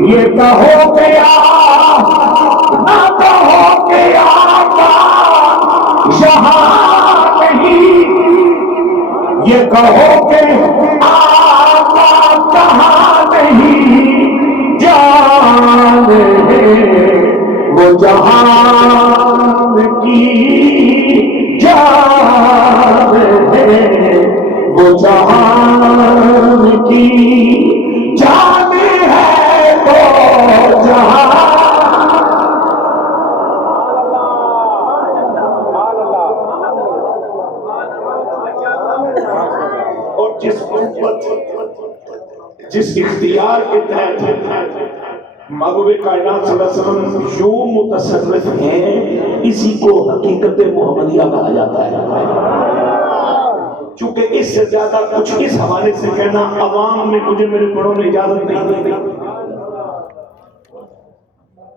یہ کہو کہ نہ کہو کہ آقا یہاں نہیں یہ کہو کہ کہاں نہیں جان ہے وہ جہان کی جان ہے وہ جہان کی جان ہے تو جہان اور جس اختیار کے تحت محبوب کائنات صلی اللہ علیہ وسلم یوں متصرف ہیں اسی کو حقیقت محمدیہ کہا جاتا ہے چونکہ اس سے زیادہ کچھ اس حوالے سے کہنا عوام میں مجھے میرے بڑوں نے اجازت نہیں دی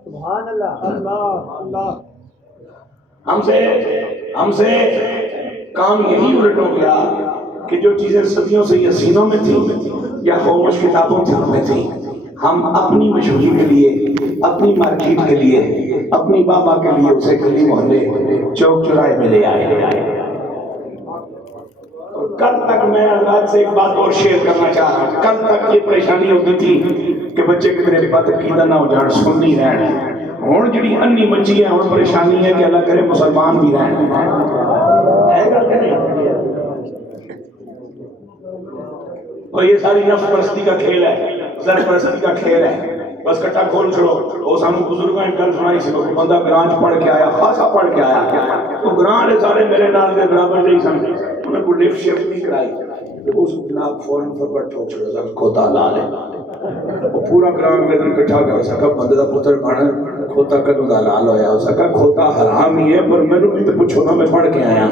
سبحان اللہ اللہ اللہ ہم سے کام یہی الٹ ہو گیا کہ جو چیزیں صدیوں سے یا سینوں میں تھی یا خومش کتابوں میں تھی ہم اپنی مشہوری کے لیے اپنی مارکیٹ کے لیے اپنی بابا کے لیے اسے گلی محلے چوک چوراہے میں لے آئے کل تک میں اللہ سے ایک بات اور شیئر کرنا چاہ رہا ہوں کل تک یہ پریشانی ہوتی تھی کہ بچے کتنے بات عقیدہ نہ ہو جان سن نہیں رہے ہوں جڑی انی بچی ہے ہوں پریشانی ہے کہ اللہ کرے مسلمان بھی رہے اور یہ ساری نفس پرستی کا کھیل ہے زر پرستی کا کھیل ہے بس کٹا کھول چھوڑو وہ سامنے بزرگوں نے کل سنائی سی بندہ گرانچ پڑھ کے آیا خاصا پڑھ کے آیا تو گران سارے میرے نال کے برابر نہیں سمجھے انہیں کوئی لفٹ شفٹ نہیں کرائی اس جناب فوراً فربٹ ہو چھوڑا سا کھوتا لا لے وہ پورا گران میں دن کٹھا کر سکا بندے دا پتر بھانا کھوتا کدو دا لال ہویا سکا کھوتا حرام ہی ہے پر میں نے بھی تو پوچھو نا میں پڑھ کے آیا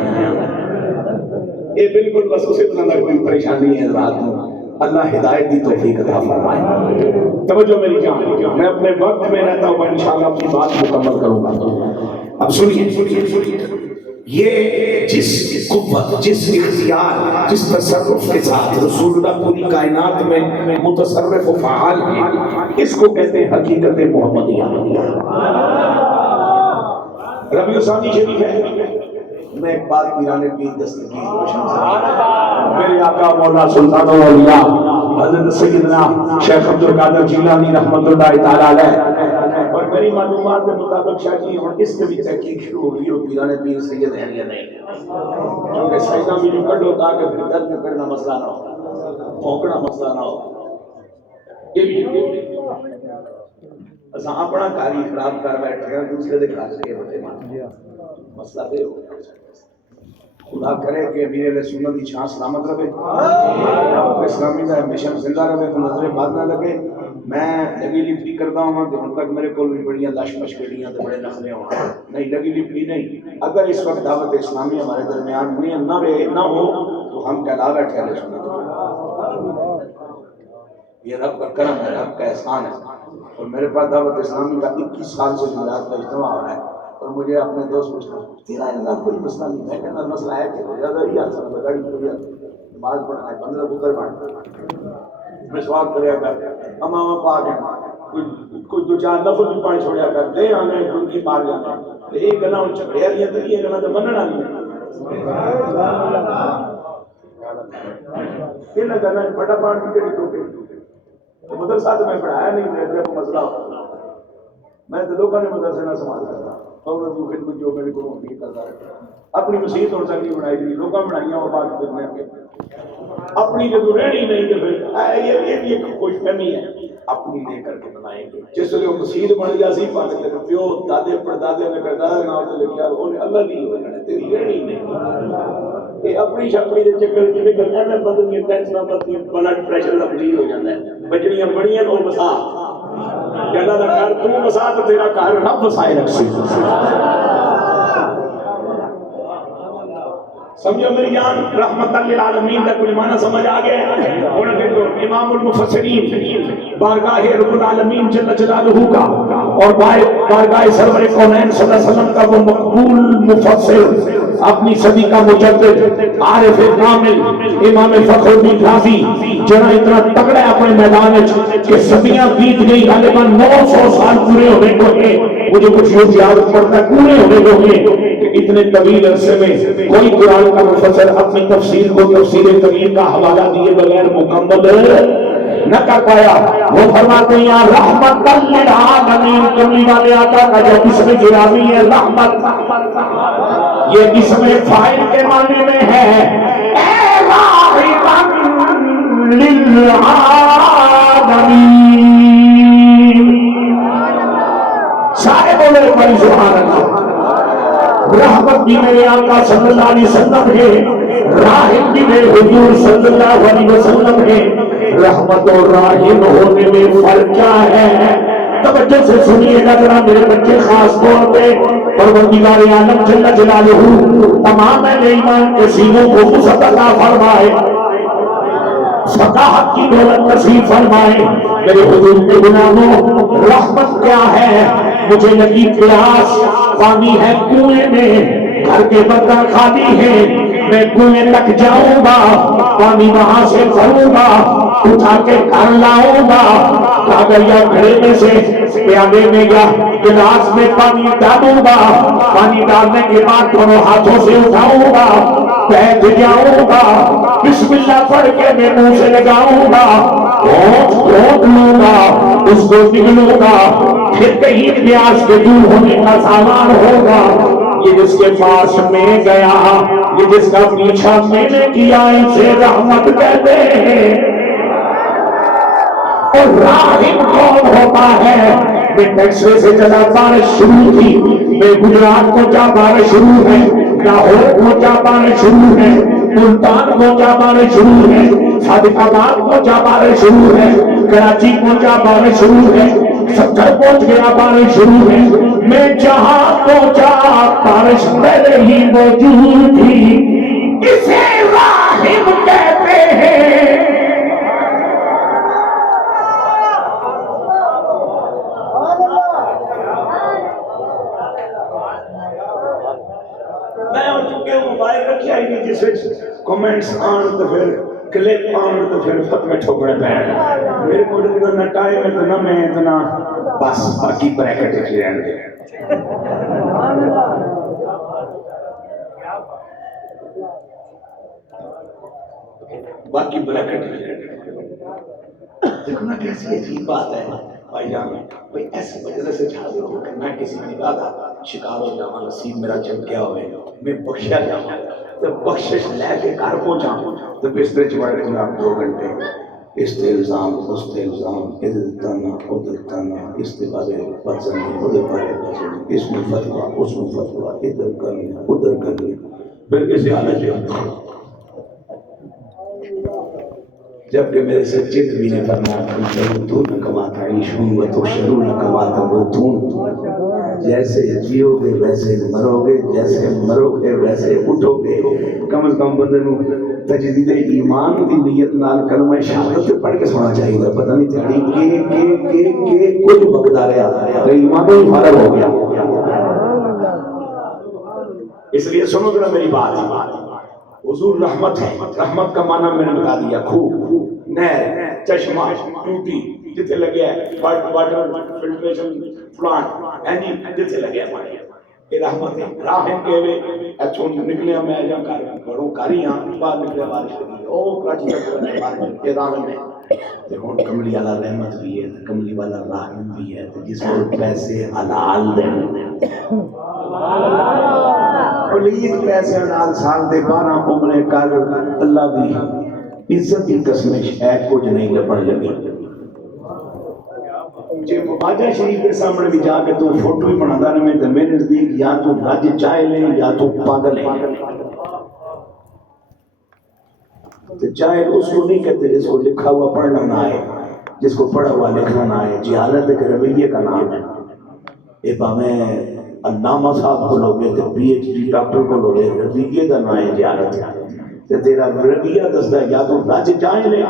یہ بالکل بس اسے اتنا کوئی پریشانی ہے رات میں اللہ ہدایت دی توفیق عطا فرمائے توجہ میری جان میں اپنے وقت میں رہتا ہوں انشاءاللہ اپنی بات مکمل کروں گا اب سنیے یہ جس قوت جس اختیار جس تصرف کے ساتھ رسول اللہ پوری کائنات میں متصرف و فعال ہے اس کو کہتے ہیں حقیقت محمدیہ ربیع ثانی شریف ہے میں ایک بات پیرانے پیر دستگیر روشن سے میرے آقا مولا سلطان اولیاء حضرت سیدنا شیخ عبدالقادر جیلانی رحمت اللہ تعالی علیہ اور میری معلومات کے مطابق شاہ جی اور اس کے بھی تحقیق شروع ہو گئی اور پیرانے پیر سید ہیں یا نہیں کیونکہ سیدہ بھی جو کٹ ہوتا کہ پھر درد میں کرنا مسئلہ نہ ہو پھونکنا مسئلہ نہ ہو یہ بھی اساں اپنا کاری خراب کر بیٹھے ہیں دوسرے دے خاص کے ہوتے ہیں مسئلہ دے ہو خدا کرے کہ امیر علیہ سنت کی چھان سلامت رہے اسلامی کا مشن زندہ رہے تو نظر بات نہ لگے میں لگی لپٹی کرتا ہوں کہ ہن تک میرے کول بھی بڑیاں لش پش گڈیاں تے بڑے نخرے ہوں نہیں لگی لپٹی نہیں. اگر اس وقت دعوت اسلامی ہمارے درمیان نہ رہے نہ ہو تو ہم کہلا بیٹھے ہیں سنت. یہ رب کا کرم ہے, رب کا احسان ہے. اور میرے پاس دعوت اسلامی کا 21 سال سے جمعرات کا اجتماع ہو رہا ہے اور مجھے اپنے دوست پوچھتے ہیں تیرا اللہ کوئی مسئلہ نہیں. میں کہنا مسئلہ ہے کہ زیادہ ہی آسان ہے گاڑی پڑی نماز پڑھنا ہے 15 پتر پڑھنا میں سوال کریا کر اما پاک ہے کوئی دو چار لفظ بھی پڑھ چھوڑیا کر دے آنے ان کی مار جانے یہ گلا ان چکڑیا دیا تو یہ گلا تو مننا نہیں یہ نہ کرنا پھٹا پان کی کڑی ٹوٹے مدرسہ تو میں پڑھایا نہیں میرے کو مسئلہ میں تو لوگوں نے مدرسے نہ سنبھال کرتا اور جو خدمت جو میرے کو نہیں کرتا رہتا اپنی مسیحت اور سنگی بنائی تھی لوگوں بنائیاں اور بات کرنے کے اپنی جب رہنی نہیں تو پھر یہ بھی ایک خوش فہمی ہے اپنی لے کر کے بنائیں گے. جس ویلے مسیحت بن گیا سی پاک تیرے پیو دادے پردادے نے پردادے نام تو لکھا انہیں اللہ نہیں بنانے تیری رہنی نہیں یہ اپنی شپڑی کے چکر کی نکل ایویں بدنی ٹینشن بدنی بلڈ پریشر کا مریض ہو جاتا ہے بچڑیاں بڑیاں اور بسا کہ اللہ کا گھر تو بسا تو تیرا گھر رب بسائے رکھسی. سمجھو میری جان رحمت للعالمین کا کوئی معنی سمجھ آ گیا. اور امام المفسرین بارگاہ رب العالمین جل جلالہ کا اور بارگاہ سرور کونین صلی اللہ علیہ وسلم کا وہ مقبول مفسر اپنی صدی کا مجدد عارف کامل امام فخر الدین رازی جنا اتنا تگڑا ہے اپنے میدان کہ صدیاں بیت گئی غالباً 900 سال پورے ہونے کو ہیں. مجھے کچھ یوں یاد پڑتا ہے پورے ہونے کو ہیں کہ اتنے طویل عرصے میں کوئی قرآن کا مفسر اپنی تفسیر کو تفسیر طویل کا حوالہ دیے بغیر مکمل نہ کر پایا. وہ فرماتے ہیں یا رحمت للعالمین کملی والے آقا کا جو اسم گرامی ہے رحمت یہ اسم فاعل کے معنی میں ہے اے رحمت للعالمین. سارے بولے بھائی سبحان اللہ. رحمت بھی میرے آقا صلی اللہ علیہ وسلم ہے راحم بھی میرے حضور صلی اللہ علیہ وسلم ہے. رحمت اور راحم ہونے میں فرق کیا ہے توجہ سے سنیے گا ذرا میرے بچے خاص طور پہ. پروردگار عالم جل جلالہ تمام اہل ایمان کے سینوں کو وسعت عطا فرمائے فقاہت کی دولت نصیب فرمائے. میرے حضور کے غلاموں رحمت کیا ہے مجھے لگی پیاس پانی ہے کنویں میں گھر کے برتن خالی ہے میں کنویں تک جاؤں گا پانی وہاں سے بھروں گا اٹھا کے گھر لاؤں گا کاغذ یا گھڑے میں سے پیالے میں یا گلاس میں پانی ڈالوں گا پانی ڈالنے کے بعد دونوں ہاتھوں سے اٹھاؤں گا بیٹھ جاؤں گا بسم اللہ پڑھ کے میں منہ سے لگاؤں گا گھونٹ لوں گا اس کو نگلوں گا پھر کہیں پیاس کے دور ہونے کا سامان ہوگا. یہ جس کے پاس میں گیا یہ جس کا پیچھا میں نے کیا اسے رحمت کہتے ہیں. اور راحم کون ہوتا ہے میں ٹیکسے سے چلا بارش شروع تھی میں گجرات پہنچا بارش شروع ہے لاہور پہنچا بارش شروع ہے ملتان پہنچا بارش شروع ہے صادق آباد پہنچا بارش شروع ہے کراچی پہنچا بارش شروع ہے ستر پہنچ گیا بارش شروع ہے میں جہاں پہنچا بارش پہلے ہی موجود تھی اسے راحم کہتے ہیں. جس کمنٹس آن تو پھر کلپ آن تو پھر فتوے ٹھوکنے پہ میرے کو نہ ٹائم ہے تو نہ میں اتنا بس باقی بریکٹ لکھ رہے ہیں باقی بریکٹ لکھ رہے ہیں. دیکھو نا کیسی عجیب بات ہے بھائی جان کوئی ایسی وجہ سے حاضر ہو کہ میں کسی نگاہ کا شکار ہو جاؤں نصیب میرا چمکیا ہوئے میں بخشیا جاؤں تو بخشش لے کے گھر پہنچا تو بستر چڑھ کے 2 گھنٹے استلزام استلزام ادھر تانا ادھر تانا استفادے بزن ادھر پڑے بزن اس میں فتویٰ اس میں فتویٰ ادھر کرنا ادھر کرنا پھر کسی حالت جبکہ میرے سچے نبی نے فرمایا تو نہ کماتا عیشون و تو شرون نہ کماتا موتون، جیسے جیو گے ویسے مرو گے، جیسے مرو گے ویسے اٹھو گے۔ کم از کم بندے نو تجدید ایمان دی نیت نال کلمہ شہادت پڑھ کے سونا چاہیے، پتہ نہیں تھیڑی کے کچھ بکدا رہا تو ایمان ہی فارغ ہو گیا۔ اس لیے سنو ذرا میری بات، حضور رحمت ہے، رحمت کا معنی میں نے بتا دیا، خوب، نہر، چشمہ، ٹوٹی جتنے لگے ہے، واٹر فلٹریشن پلانٹ جتنے لگے ہے پانی، یہ رحمت ہے۔ راہم کے وے اچھوں نکلے میں جا کر بڑوں کاریاں بعد نکلے بارش لگی او کراچی تک بارش، یہ راہم ہے۔ دیکھو کملی والا رحمت بھی ہے، کملی والا راہم بھی ہے، جس کو پیسے حلال دیں، پلیت پیسے حلال سال دے 12 عمریں کر، اللہ دی عزت کی قسم ہے کچھ نہیں لبن لگی۔ جے مواجہ شریف کے سامنے بھی جا کے تو فوٹو ہی بناتا رہے تو میرے نزدیک یا تو رج چائے لیں یا تو پاگل ہیں۔ تو چائے اس کو نہیں کہتے جس کو لکھا ہوا پڑھنا نہ آئے، جس کو پڑھا ہوا لکھنا نہ آئے، جہالت کے رویے کا نام ہے۔ اے باہیں علامہ صاحب کو لوگے تھے، پی ایچ ڈی ڈاکٹر کو لوگے تھے، رویے کا نام ہے جہالت ہے۔ تیرا رویہ دستا یا تو رج چائے لیں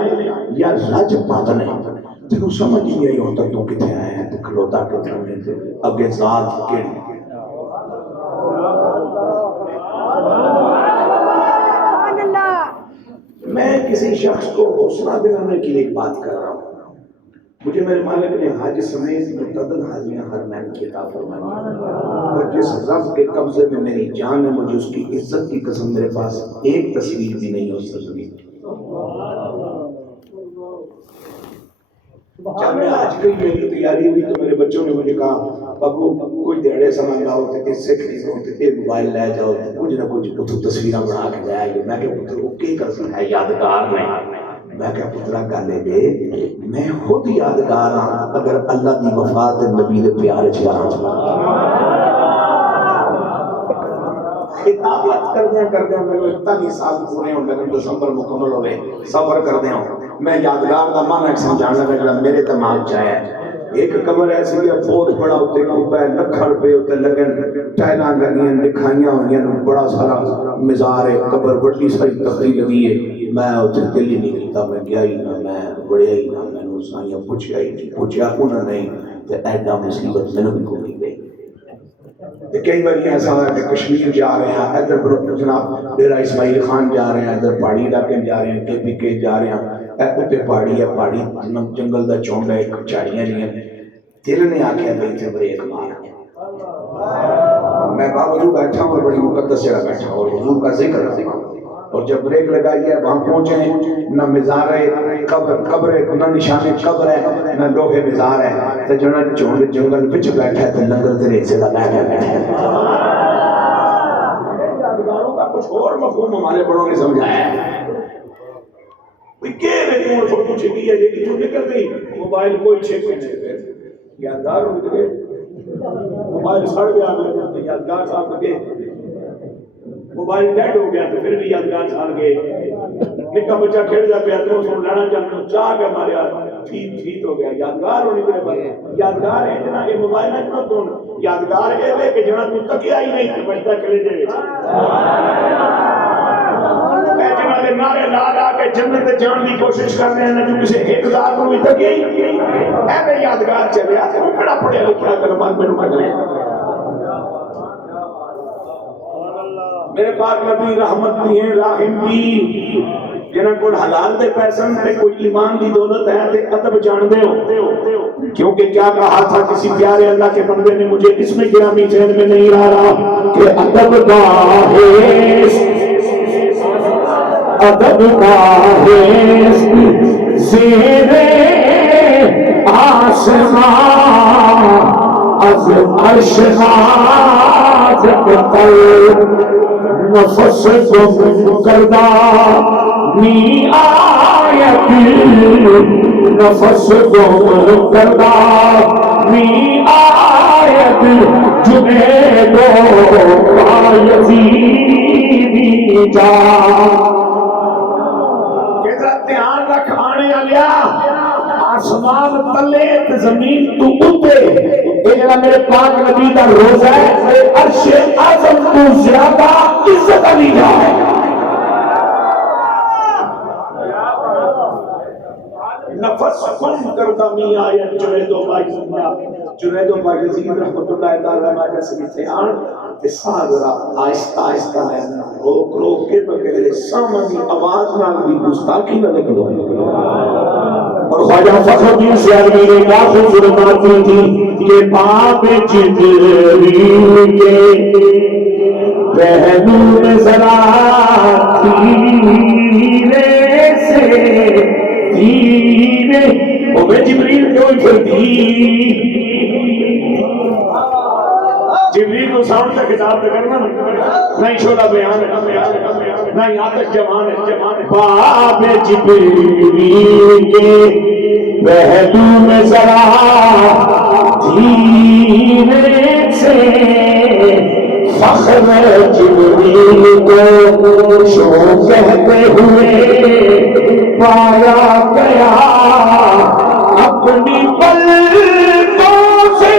یا رج پاگل ہیں۔ تینوں سمجھ نہیں آئی ہوتا تو کتنے آئے ہیں، تو کھلوتا کتنے میں تھے، اگے ذات کے میں کسی شخص کو حوصلہ دلانے کے لیے ایک بات کر رہا ہوں۔ مجھے میرے مالک نے حج سمیت متعدد حاجیاں حرمین کی عطا فرمائی، اور جس رب کے قبضے میں میری جان ہے، مجھے اس کی عزت کی قسم میرے پاس ایک تصویر بھی نہیں ہو سکتی۔ جب میں آج کل میری تیاری ہوئی تو میرے بچوں نے مجھے کہا بابو کوئی دیڑے سامان لاؤ تے اس سے خریدو تے یہ موبائل لے جاؤ کچھ نہ کچھ پتھر تصویراں بنا کے لے آئے۔ میں کہ پتر وہ کی کر سکتا ہے یادگار میں کہ پترا گالے بے میں خود یادگار ہاں اگر اللہ دی وفا تے نبی دے پیار چ خطابت کردیا میرے 41 سال پورے ہونے لگے، دسمبر مکمل ہوئے، سفر کردیا میں یادگار کا مانا ایک سمجھانا لگا جڑا میرے دماغ چ آیا۔ ایک قبر ایسی ہے بہت بڑا اتنے کھوپا ہے، لکھاں روپے اتنے لگن، ٹائلاں لگیاں، لکھائیاں ہوئیاں، بڑا سارا مزار ہے، قبر بڑی ساری تختی لگی ہے۔ میں اتنے دل ہی نہیں کرتا، میں گیا ہی نہ، میں بڑھیا ہی نہ، میں نے سائیاں پوچھا ہی نہیں، پوچھا انہوں نے تو ایڈا مصیبت میں نے کو نہیں گئی۔ کئی بار ایسا ہے کہ کشمیر جا رہے ہیں، ادھر جناب ڈیرہ اسماعیل خان جا رہے ہیں، ادھر پہاڑی علاقے جا رہے ہیں، کے پی کے جا رہے ہیں، اتنے پہاڑی ہے، پہاڑی جنگل دا چونڈ ہے، جھاڑیاں جی ہیں، دل نے آکھیا بھائی اتنے بریک مار۔ میں باوجود بیٹھا ہوں اور بڑی مقدس جگہ بیٹھا ہوں اور حضور کا ذکر کرتا ہوں، اور جب بریک لگائی ہے وہاں پہنچے نہ مزار ہے قبر ہے، نہ نشان قبر ہے، نہ لوہے مزار ہے، تو جنا چونڈ جنگل وچ بیٹھا ہے تو لنگر دے سے لگا کے بیٹھا ہے۔ یادگاروں کا کچھ اور مفہوم ہمارے بڑوں نے سمجھایا ہے۔ کوئی کہہ رہے ہیں فوٹو چھکی ہے لیکن تو نکل گئی، موبائل کوئی چھک نہیں، یادگار ہو گئے، موبائل سڑ گیا تو یادگار صاحب لگے، موبائل ڈیڈ ہو گیا تو پھر بھی یادگار سال گئے، نکا بچہ کھیڑ جا پیا تو اس کو لڑا جانا چاہ کے ماریا ٹھیک ہو گیا، یادگار ہونے کے بعد یادگار ہے جنا یہ موبائل نہ نہ دون یادگار ہے کہ جنا تو تکیا ہی نہیں تو بچتا چلے جائے اے جنا دے نعرے لا لا کے جنت جان کی کوشش کر رہے ہیں جو کسی اقتدار کو بھی تکیا ہی نہیں اے میں یادگار چلے آتے ہیں بڑا پڑھے لکھا کلمات میں نمک لیں۔ میرے پاک نبی رحمت بھی ہیں راحم بھی، جنہاں کو حلال دے پیسن تے کوئی ایمان دی دولت ہے تے ادب جان دے ہو، کیونکہ کیا کہا تھا کسی پیارے اللہ کے بندے نے، مجھے اس میں گرامی ذہن میں نہیں آ رہا کہ ادب کا ہے زیر آسمان از عرش نازک تر نفس گم کردہ نی آیت، نفس گم کردہ نی آیت جنید و یزیدی جا۔ دھیان رکھ لیا آسمان تلے تے زمین تو اتے اے جڑا میرے پاک نبی دا روزہ ہے عرش اعظم تو زیادہ عزت علی جا ہے نفس کن کردہ می آیت جنید و باجزید رحمت اللہ تعالیٰ ماجہ سے بیتے آن کہ سادرہ آہستہ آہستہ لینا روک روک کے بغیر سامنی آواز نہ بھی گستاخی نہ نکلو اور خواجہ فخر الدین سیالوی نے کافی فرمات کی تھی کہ باب جبریل کے پہلو میں ذرا تیرے سے تیرے وہ میں جبریل کیوں پھرتی جبریل کو ساؤنڈ کا کتاب تک کرنا نہیں شعلہ بیان ہے نہیں آتش جوان ہے باب جبریل کے پہلو میں ذرا دھیرے سے فخر جبریل کو شو کہتے ہوئے پایا گیا اپنی پلکوں سے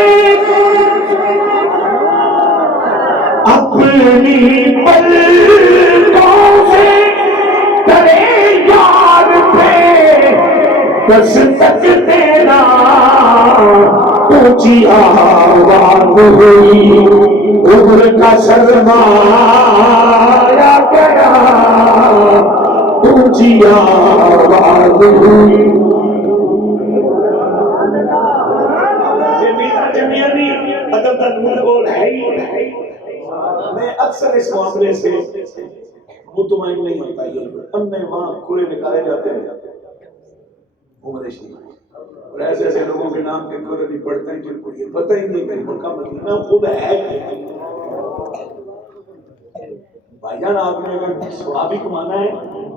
اپنی پلکوں سے ترے یار پہ بس تک تیرا اونچی آواز ہوئی عمر کا سرمایا گیا اونچی آواز ہوئی ادب کا نور اور ہے ہی میں اکثر اس معاملے سے مطمئن نہیں ہوتا یہ اپنے وہاں کھلے نکالے جاتے ہیں عمر شریف اور ایسے ایسے لوگوں کے نام کے کھلے بھی پڑھتے ہیں جن کو یہ پتہ ہی نہیں کہ مکہ مدینہ خود ہے بھائی جان آپ نے اگر ثواب ہی کمانا ہے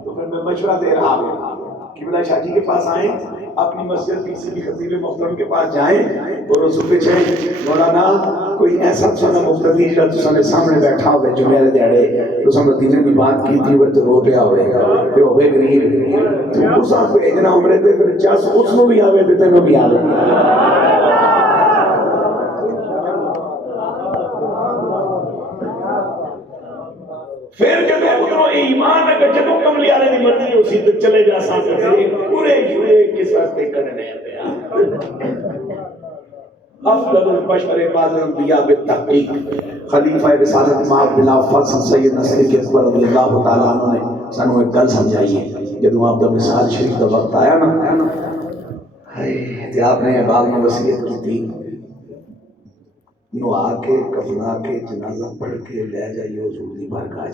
تو پھر میں مشورہ دے رہا ہوں کہ بلا شاہ جی کے پاس آئیں اپنی مسجد کسی بھی خطیب محترم کے پاس جائیں اور اس کو پوچھیں مولانا کوئی ایسا سنا مفتدی جڑا تساں سامنے بیٹھا ہوے جمعے دے دیہڑے تساں مدینے دی بات کیتی ہوے تے رو پیا ہوے تے ہوے غریب تساں بھیجنا عمرے تے پھر چاس اس نو بھی آوے تے تینوں بھی آوے پھر جب ایمان اگر جدو کملی والے دی مرضی اسی تو چلے جا سکتے پورے جڑے کس راستے کرنے پیا افضل البشر بعد الانبیاء بالتحقیق خلیفہ رسالت ماں بلا فضل سید نصر کے اکبر رضی اللہ تعالیٰ عنہ نے سانو ایک گل سمجھائی ہے جدو آپ دا مثال شریف دا وقت آیا نا آپ نے احباب نے وصیت کی تھی نو آ کے کفنا کے جنازہ پڑھ کے لے جائیو حضور دی بارگاہ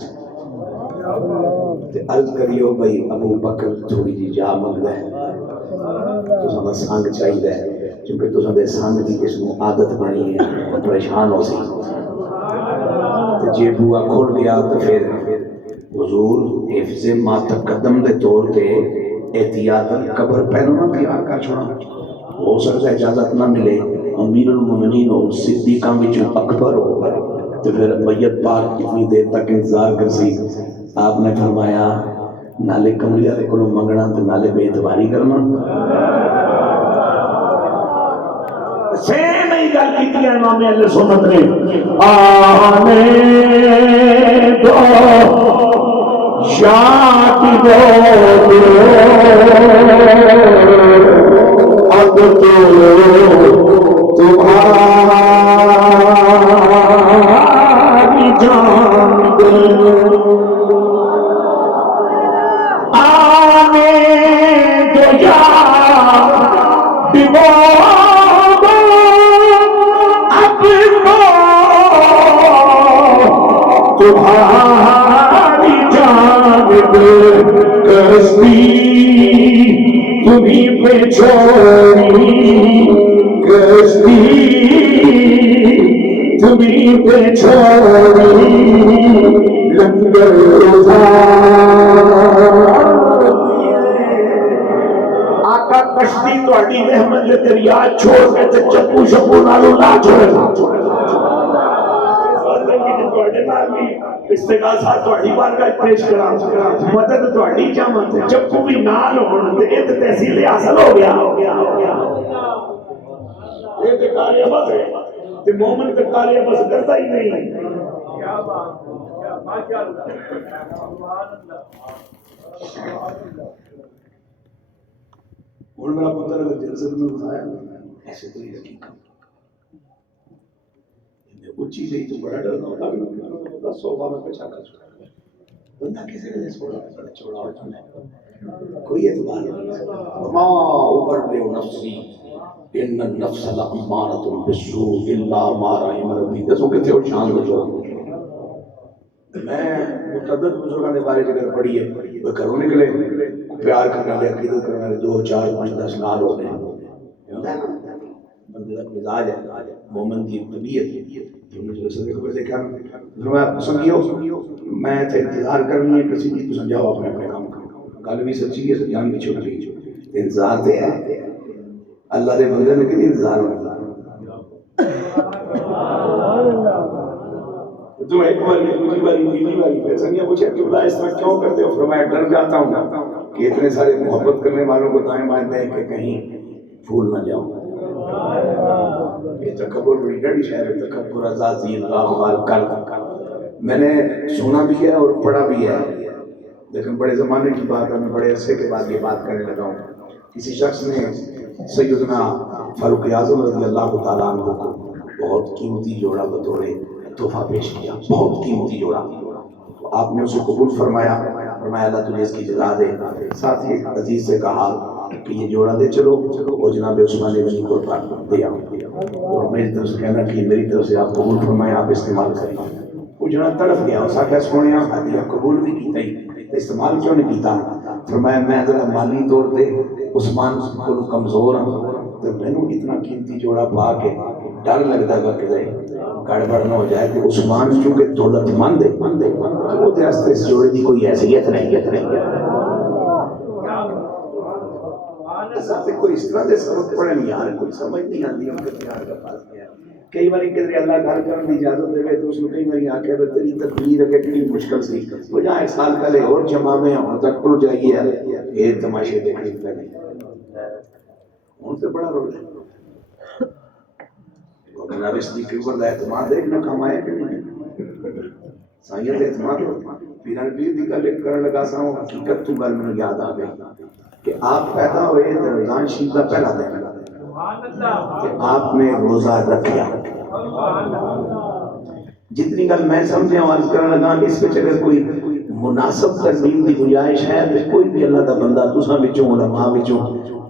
تے عرض کریو بھائی ابو بکر تھوڑی جی جا منگدا ہے تو سما سنگ چاہیے کیونکہ تو دے سنگ دی اس نو عادت بنی ہے پریشان ہو سی تے جے بوا کھل گیا تو پھر حضور حفظ ما تقدم دے طور تے احتیاطاً قبر پہلو نہ تیار کر چھوڑا ہو سکتا ہے اجازت نہ ملے امیر المومنین ہو صدیقہ میں جو اکبر ہو تو پھر میت پاک کتنی دیر تک انتظار کر سی آپ نے فرمایا نالے کملی والے کو منگنا تو نالے بے اعتباری کرنا سیم ہی گل کی امام اہل سنت نے آنے دو شاک دو اب تو تمہاری جان دے آنے دو یا ڈبو اب تو تمہاری جان دے کشتی تمہیں پہ چھوڑی کشتی تمہیں پہ چھوڑی لنگر آقا کشتی تو اڈی رحمت دے دریا چھوڑ کے چپو شپو نالو لا چھوڑے استغاثہ تہاڈی بارگاہ پیش کرا مدد تہاڈی چاہواں تے جب بھی نال ہون تے اے تے تحصیل حاصل ہو گیا یہ تے کالے بس ہے تے مومن تے کالے بس کرتا ہی نہیں کیا بات ہے ماشاءاللہ سبحان اللہ اور میرا پتر اگر جلسے میں بتایا ایسے تو یہ حقیقت وہ چیز ہے تو بڑا ڈر ہوتا ہے کہ صوبہ میں پیچھا کر چھوڑا بندہ کسی نے چھوڑا ہو جانا کوئی اعتبار نہیں ما ابرئ نفسی ان النفس لامارۃ بالسوء الا ما رحم ربی دسو کتے اور شان دو میں متعدد بزرگوں کے بارے ذکر پڑھی ہے وہ گھروں نکلے پیار کرنے والے عقیدت کرنے والے 2 4 5 10 سال ہو گئے بندے کا مزاج ہے مومن کی طبیعت میں انتظار کرنی ہے کسی کی تو سمجھاؤ اپنے اپنے کام کرو گل بھی سچی ہے جان بھی چھوٹ گئی انتظار تے ہے اللہ دے بندے نے کتنی انتظار ہونا تو ایک بار دوسری بار تیسری بار پھر سنگیا پوچھا کہ اللہ اس طرح کیوں کرتے ہو فرمایا ڈر جاتا ہوں کہ اتنے سارے محبت کرنے والوں کو دائیں بائیں دیں کہ کہیں پھول نہ جاؤں یہ تکبر بڑی ڈڑی شہر ہے تکبر عزازی اللہ خال کل میں نے سنا بھی ہے اور پڑھا بھی ہے لیکن بڑے زمانے کی بات ہے میں بڑے عرصے کے بعد یہ بات کرنے لگا ہوں کسی شخص نے سیدنا فاروق اعظم رضی اللہ تعالیٰ عنہ کو بہت قیمتی جوڑا بطور تحفہ پیش کیا بہت قیمتی جوڑا آپ نے اسے قبول فرمایا اللہ تجھے اس کی جزا دے ساتھ ہی عزیز سے کہا کہ یہ جوڑا دے چلو اور جناب عثمان غنی کو دے آؤ اور میری طرف سے کہنا کہ میری طرف سے آپ قبول فرمائے آپ استعمال کریں وہ جناب تڑپ گیا اس آخر سونے ہدیہ قبول بھی کیتا ہی استعمال کیوں نہیں کیتا فرمایا میں ذرا مالی طور پہ عثمان کو کمزور ہوں تو میں نے اتنا قیمتی جوڑا پا کے ڈر لگتا ہے کہ گڑبڑ نہ ہو جائے کہ عثمان چونکہ دولت مند ہے وہ واسطے اس جوڑے کی کوئی حیثیت نہیں ہے کوئی اس طرح سے سبق پڑھے نہیں یار کوئی سمجھ نہیں آتی ان کے پیار کا پاس کیا کئی بار کدھر اللہ گھر کرنے کی اجازت دے تو اس نے کئی بار آ کے تیری تقریر ہے کتنی مشکل سی وہ جہاں 1 سال پہلے اور جمع میں ہوں تک ٹر جائیے یہ تماشے دیکھنے کا نہیں ان سے بڑا رول ہے جناب صدیق اکبر کا اعتماد دیکھنا کام آیا کہ نہیں سائیں سے اعتماد پیران پیر دی گل کرنے لگا سا حقیقت تو گل میں یاد آ گئی کہ آپ پیدا ہوئے رمضان شریف کا پہلا دن کہ آپ نے روزہ رکھا جتنی گل میں سمجھا عرض کرنے لگا اس پہ اگر کوئی مناسب ترمیم کی گنجائش ہے تو کوئی بھی اللہ کا بندہ تساں وچوں علماء وچوں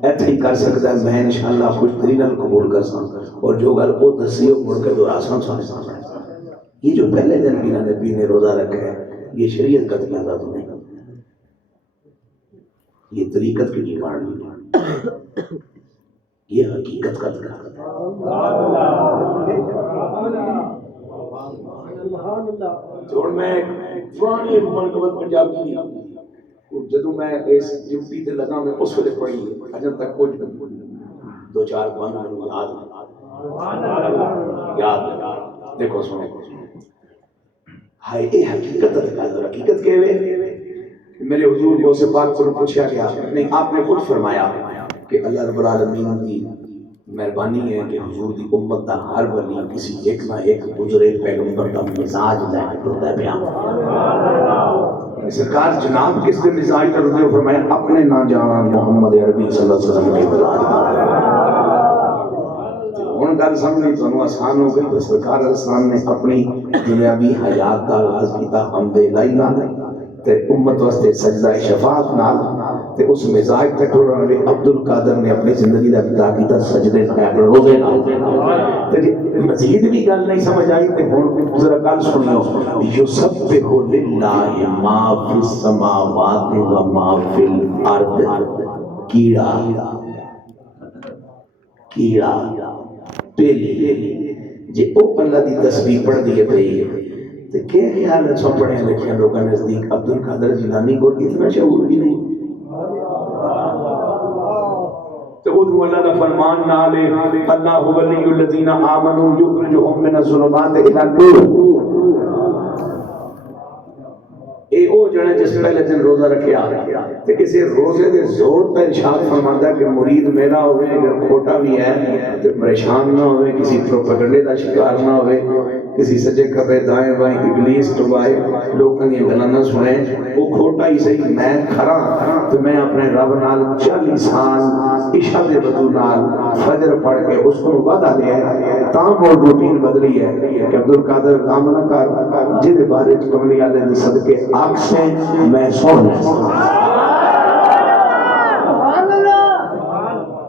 ایتھے ہی کر سکتا ہے میں انشاءاللہ خوش دلی نال قبول کر سکتا اور جو گل وہ دسی ہو مڑ کے دوہرا سکتا یہ جو پہلے دن میرا نبی نے روزہ رکھا ہے یہ شریعت کا تقاضا تو نہیں یہ طریقت کی ڈیمانڈ نہیں یہ حقیقت کا تقاضا اور میں پرانی منقبت پنجابی جدوں میں اس ڈیوٹی تے لگا میں اس ویلے پڑھی اجن تک کچھ 2-4 بند یاد دیکھو سنو ہائے اے حقیقت حقیقت کہوے میرے حضور کو سے پاک کو پوچھا گیا نہیں آپ نے خود فرمایا کہ اللہ رب العالمین کی مہربانی ہے کہ حضور دی امت دا ہر ولی کسی ایک نہ ایک گزرے پیغمبر کا مزاج لے ہوتا ہے بیان سرکار جناب کس دن مزاج کا رضو فرمایا اپنے نہ جان محمد عربی صلی اللہ علیہ وسلم کے مزاج ان گل سمجھنی تو آسان ہو گئی تو سرکار اسلام نے اپنی دنیاوی حیات کا آغاز کیتا حمد الہی نال تے امت واسطے سجدہ شفاعت نال تے اس مزاج تے ٹرن والے عبد القادر نے اپنی زندگی دا ابتدا کیتا سجدے نال روزے نال تے مزید بھی گل نہیں سمجھ آئی تے ہن ذرا گل سنیو یسبح للہ ما فی السماوات و ما فی الارض کیڑا پہلی جے او اللہ دی تسبیح پڑھ دیے پئی تو کیا خیال ہے سو پڑھے لکھے لوگوں نزدیک عبد القادر جیلانی کو اتنا شعور بھی نہیں تو ادھو اللہ کا فرمان نالے اللہ ولی الذین آمنوا یخرجہم من الظلمات الی النور اے او جڑے جس پہلے دن روزہ رکھیا تے کسی روزے دے زور تے ارشاد فرماندا کہ مرید میرا ہوئے اگر کھوٹا بھی ہے تے پریشان نہ ہوئے، کسی پروپیگنڈے دا شکار نہ ہوئے، کسی سجے کھبے دائیں بائیں ابلیس ٹوائے لوکاں دی گلاں نہ سنے، وہ کھوٹا ہی صحیح میں کھڑا تے میں اپنے رب نال 40 سال عشاء دے وضو نال فجر پڑھ کے اس کو وعدہ لیا ہے تاں وہ روٹین بدلی ہے کہ عبدالقادر دامنہ کا جن بارے کملی والے دی صدقے آگ سے میں سن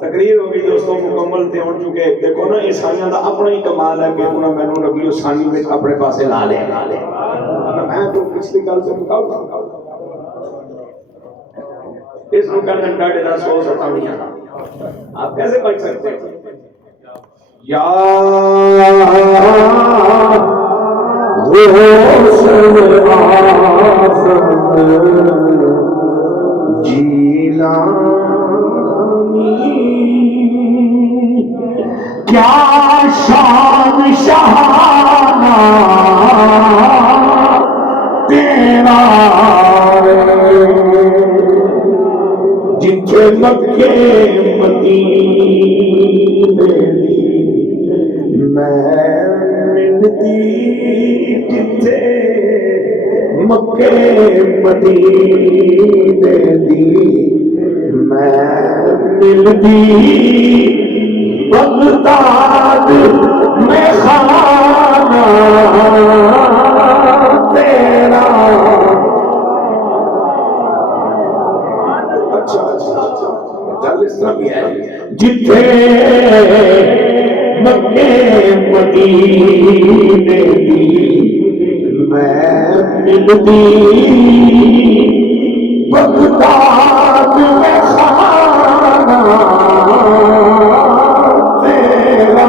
تقریر ہوگی دوستوں مکمل تے ہون چکے دیکھو نا عیسائیاں دا اپنا ہی کمال ہے کہ انہوں نے مینوں ربیع الثانی میں اپنے پاسے لا لے میں تو پچھلی گل سے مکاؤں اس کو کرنے ڈاڑے دا 197 آپ کیسے بچ سکتے ہیں یا غوث اعظم جیلانی کیا شان شہانہ تیرا جتھے مکے مدینے میں ملتی جتھے مکے مدینے دی میں ملتی بغداد میں خانہ تیرا گل اس طرح بھی ہے جتھے مکے مدینے دی میں ملتی بغداد میں خانہ تیرا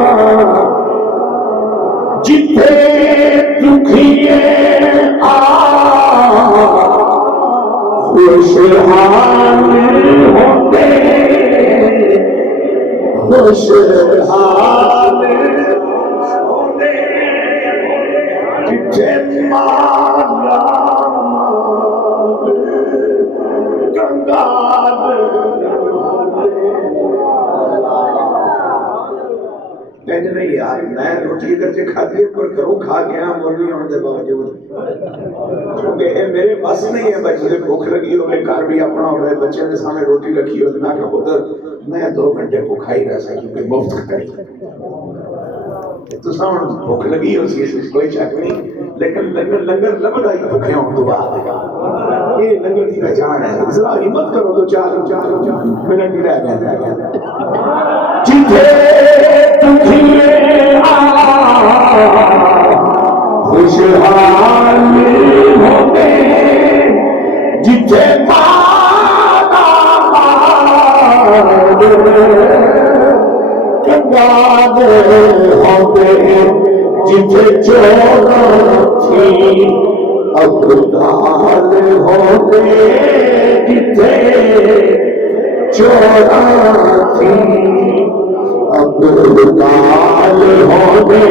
جتھے دکھیے خوشحال ہوتے خوشحال ہوتے جتھے مالا کہنے نہیں یار میں روٹی کر کے کھا دیے پر گھروں کھا گیا مرنی ہونے دے باوجود کیونکہ اے میرے بس نہیں ہے بچے بھوک لگی ہوئے گھر بھی اپنا ہوئے بچے نے سامنے روٹی رکھی ہوئے میں کہ ادھر میں 2 گھنٹے بھوکا ہی رہ سکتا کیونکہ مفت کھائی تو سامنے بھوک لگی ہو سی اس کوئی شک نہیں لیکن لنگر لبڑا ہی بھوکے ہوں تو بات یہ لنگر کی پہچان ہے ذرا ہمت کرو تو 4 منٹ ہی رہ گئے جتھے تجھے خوشحال ہوتے جتھے پانا کنگاد ہوتے جتھے چور تھی ابدال ہوتے جتھے چورا تھی ابدال ہوتے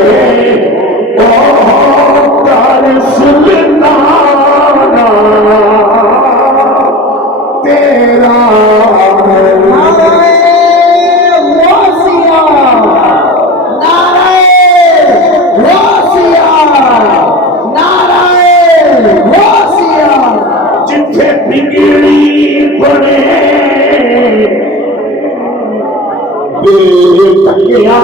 در سلطانہ تیرا جتھے بگڑی پڑے بے تکیا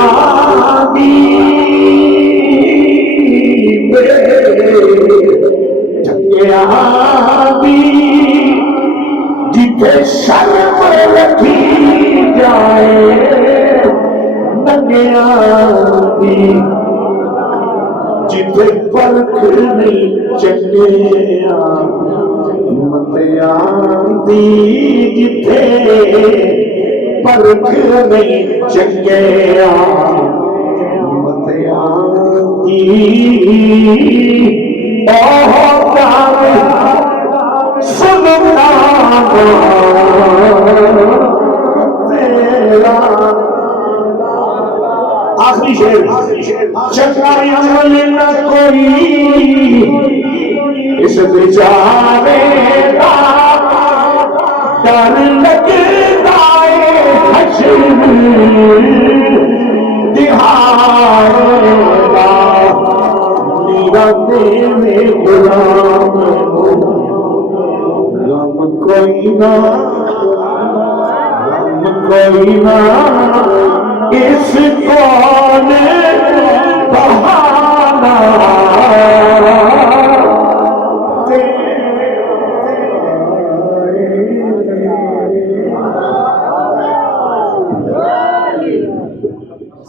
جتھے شرم رکھی جائے ننگیا دی جتھے پرکھ نہیں چنگیا متیا دی جتھے پرکھ نہیں چنگیا متیا دی آخری شیر چنگا عمل نہ کوئی اس بیچارے کوئی نہ اس کون بہانا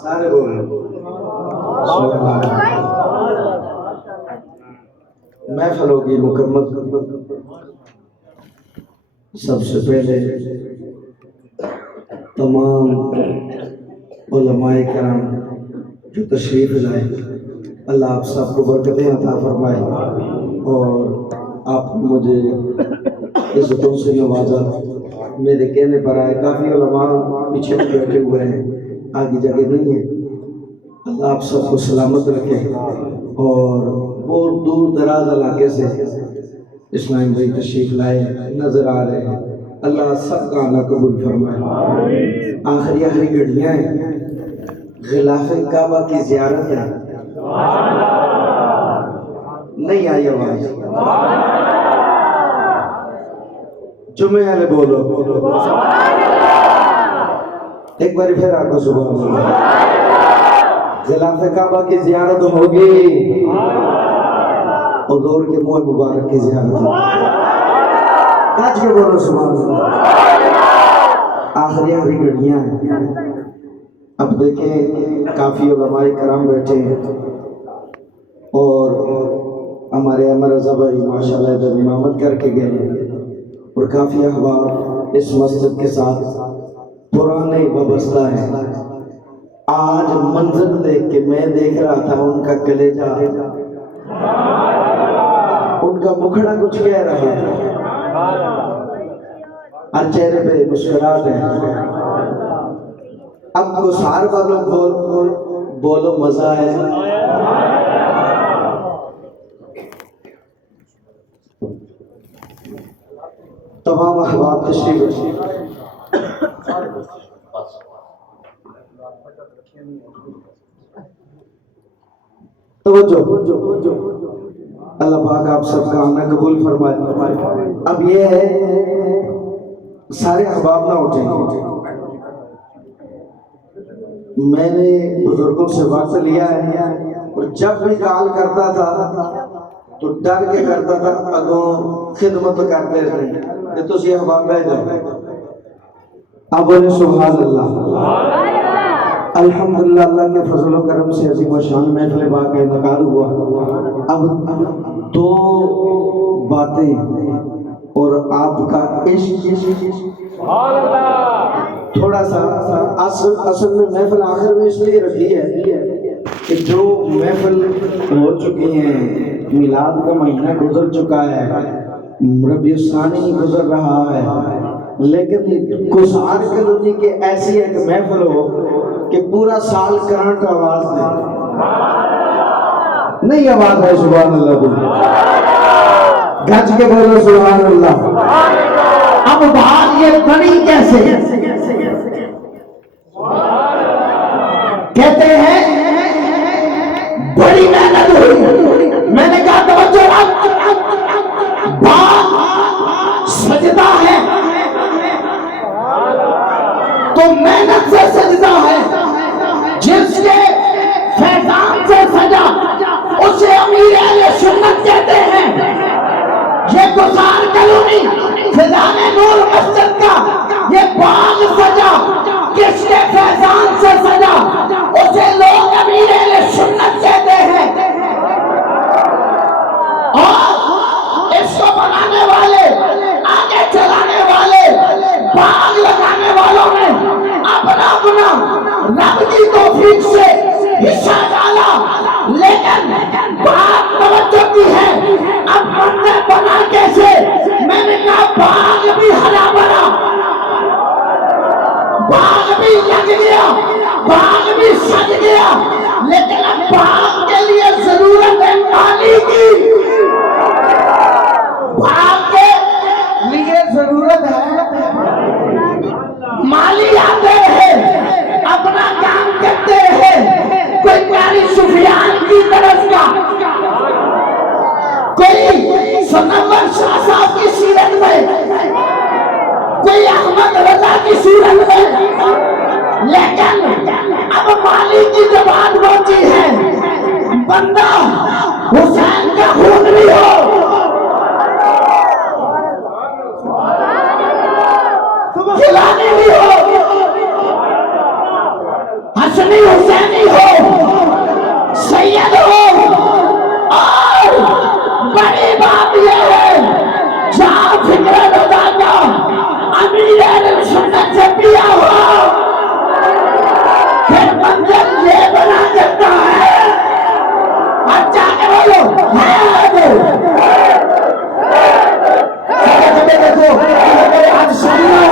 سارے بول محفل ہوگی مکمل. سب سے پہلے تمام علماء کرام جو تشریف لائے، اللہ آپ سب کو برکتیں عطا فرمائے اور آپ مجھے عزتوں سے نوازا. میرے کہنے پر آئے، کافی علماء پیچھے بیٹھے ہوئے ہیں، آگے جگہ نہیں ہے. اللہ آپ سب کو سلامت رکھے اور بہت دور دراز علاقے سے اسلام بھائی تشریف لائے نظر آ رہے ہیں. اللہ سب کا آنا قبول فرمائے. آخری گھڑیاں ہیں، غلاف کعبہ کی زیارت ہے. نہیں آئی آواز؟ جمعے والے بولو ایک بار پھر آپ کو سبحان اللہ. غلاف کعبہ کی زیارت ہوگی، حضور کے منہ مبارک کی زیارت ہوگی. کاج کے بولو سبحان اللہ. آخری گھڑیاں ہیں. اب دیکھیں کافی علماء کرام بیٹھے ہیں اور ہمارے امر رضا بھائی ماشاءاللہ ادھر امامت کر کے گئے اور کافی احباب اس مسجد کے ساتھ پرانے وابستہ ہیں. آج منظر دیکھ کے میں دیکھ رہا تھا ان کا کلیجہ، ان کا مکھڑا کچھ کہہ رہا ہے، ہر چہرے پہ مسکراہٹ ہے. اب گسار والوں بولو مزہ ہے. تمام احباب تشریف توجہ. اللہ پاک آپ سب کا آنا قبول فرمائے. اب یہ ہے سارے احباب نہ اٹھیں. میں نے بزرگوں سے وقت لیا ہے اور جب بھی کال کرتا تھا تو ڈر کے کرتا تھا اگوں خدمت کرتے رہے تو یہ احباب بہ جائے. اب بولے سبحان اللہ. الحمدللہ اللہ کے فضل و کرم سے عظیم و شان محفل پاک کا انعقاد ہوا. اب دو باتیں اور آپ کا عشق تھوڑا سا اصل میں محفل آخر میں اس لیے رکھی ہے کہ جو محفل ہو چکی ہیں، میلاد کا مہینہ گزر چکا ہے، ربیع الثانی گزر رہا ہے، لیکن گسار کالونی کے ایسی ایک محفل ہو کہ پورا سال کرنٹ آواز دے. نہیں آواز ہے سبحان اللہ بولو گج کے بولو سبحان اللہ. اب بات یہ بنی کیسے؟ کہتے ہیں بڑی محنت ہوئی. میں نے کہا توجہ بات سجدہ ہے تو محنت سے سجدہ ہے. جس کے فیضان سے سجا اسے امیر اہل سنت کہتے ہیں. یہ گسار کالونی فضان نور مسجد کا یہ باغ سجا کس کے فیضان سے سجا اسے لوگ امیر اہل سنت کہتے ہیں. اور اس کو بنانے والے، آگے چلانے والے، باغ لگانے والوں نے اپنا رب کی توفیق سے حصہ ڈالا. لیکن بات توجہ کی ہے اب منظر بنا کیسے؟ میں نے کہا باغ بھی ہرا بھرا، باغ بھی لگ گیا، باغ بھی سج گیا، لیکن اب باغ کے لیے ضرورت ہے مالی کی. باغ کے لیے ضرورت ہے مالی آتے ہیں. کوئی سنور شاہ صاحب کی سیرت میں، کوئی احمد رضا کی سیرت میں، لیکن اب مالی کی زبان پہنچی ہے، بندہ حسین کا خون بھی ہو، گیلانی بھی ہو، حسنی حسینی ہو، سید ہو، اور بڑی بات یہ ہے جہاں فکر رضا کا امیر اہل سنت سے پیا ہو، پھر منزل یہ بنا دیتا ہے، اچھا کہ بولو دیکھو آج سنو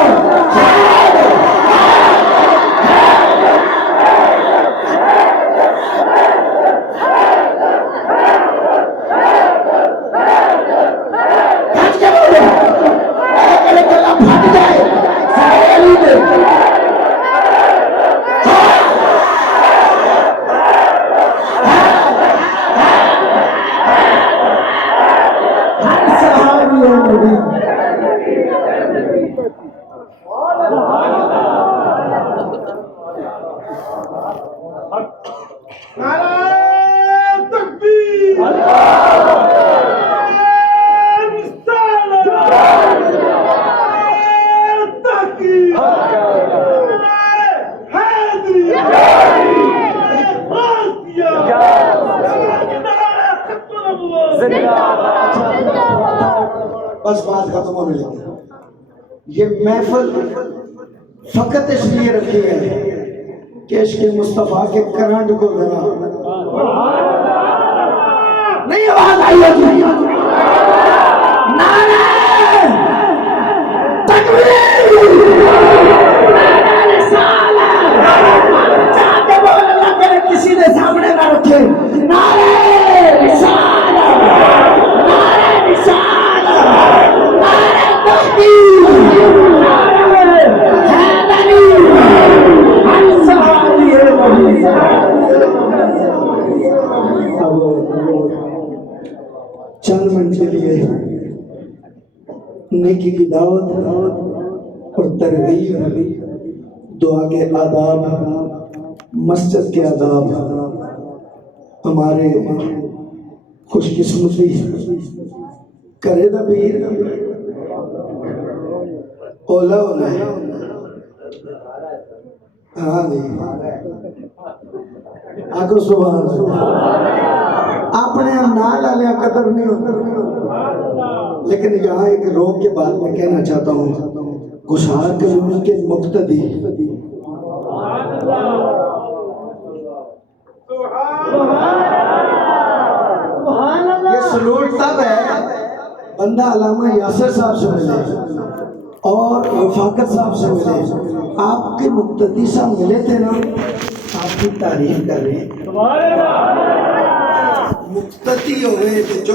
بس بات ختم ہونے لگی. یہ محفل فقط اس لیے رکھی ہے کہ عشق مصطفیٰ کے کرنٹ کو ذرا نہیں آواز آئی ہوتی نعرہ تکبیر نعرہ رسالت چاہتے بول اللہ کرے کسی نے سامنے نہ رکھے نعرہ رسالت نعرہ رسالت نعرہ تحقیق نعرہ حیدری انصاری چند منٹ کے لیے نیکی کی دعوت اور ترغیب دعا کے آداب مسجد کے آداب ہمارے خوش قسمتی کرے دا پیر اولا اولا ہے ہاں نہیں آگو سبحان اپنے نال آلیا قدر نہیں ہوتا لیکن یہاں ایک روک کے بعد میں کہنا چاہتا ہوں گشار کرنے کے مقتدی یہ سلوٹ تب ہے بندہ علامہ یاسر صاحب سے ملے اور رفاقت صاحب سے ملے آپ کے مقتدی صاحب ملے تھے نا آپ کی تعریف کر رہے ہیں مقتدی ہوئے تو جو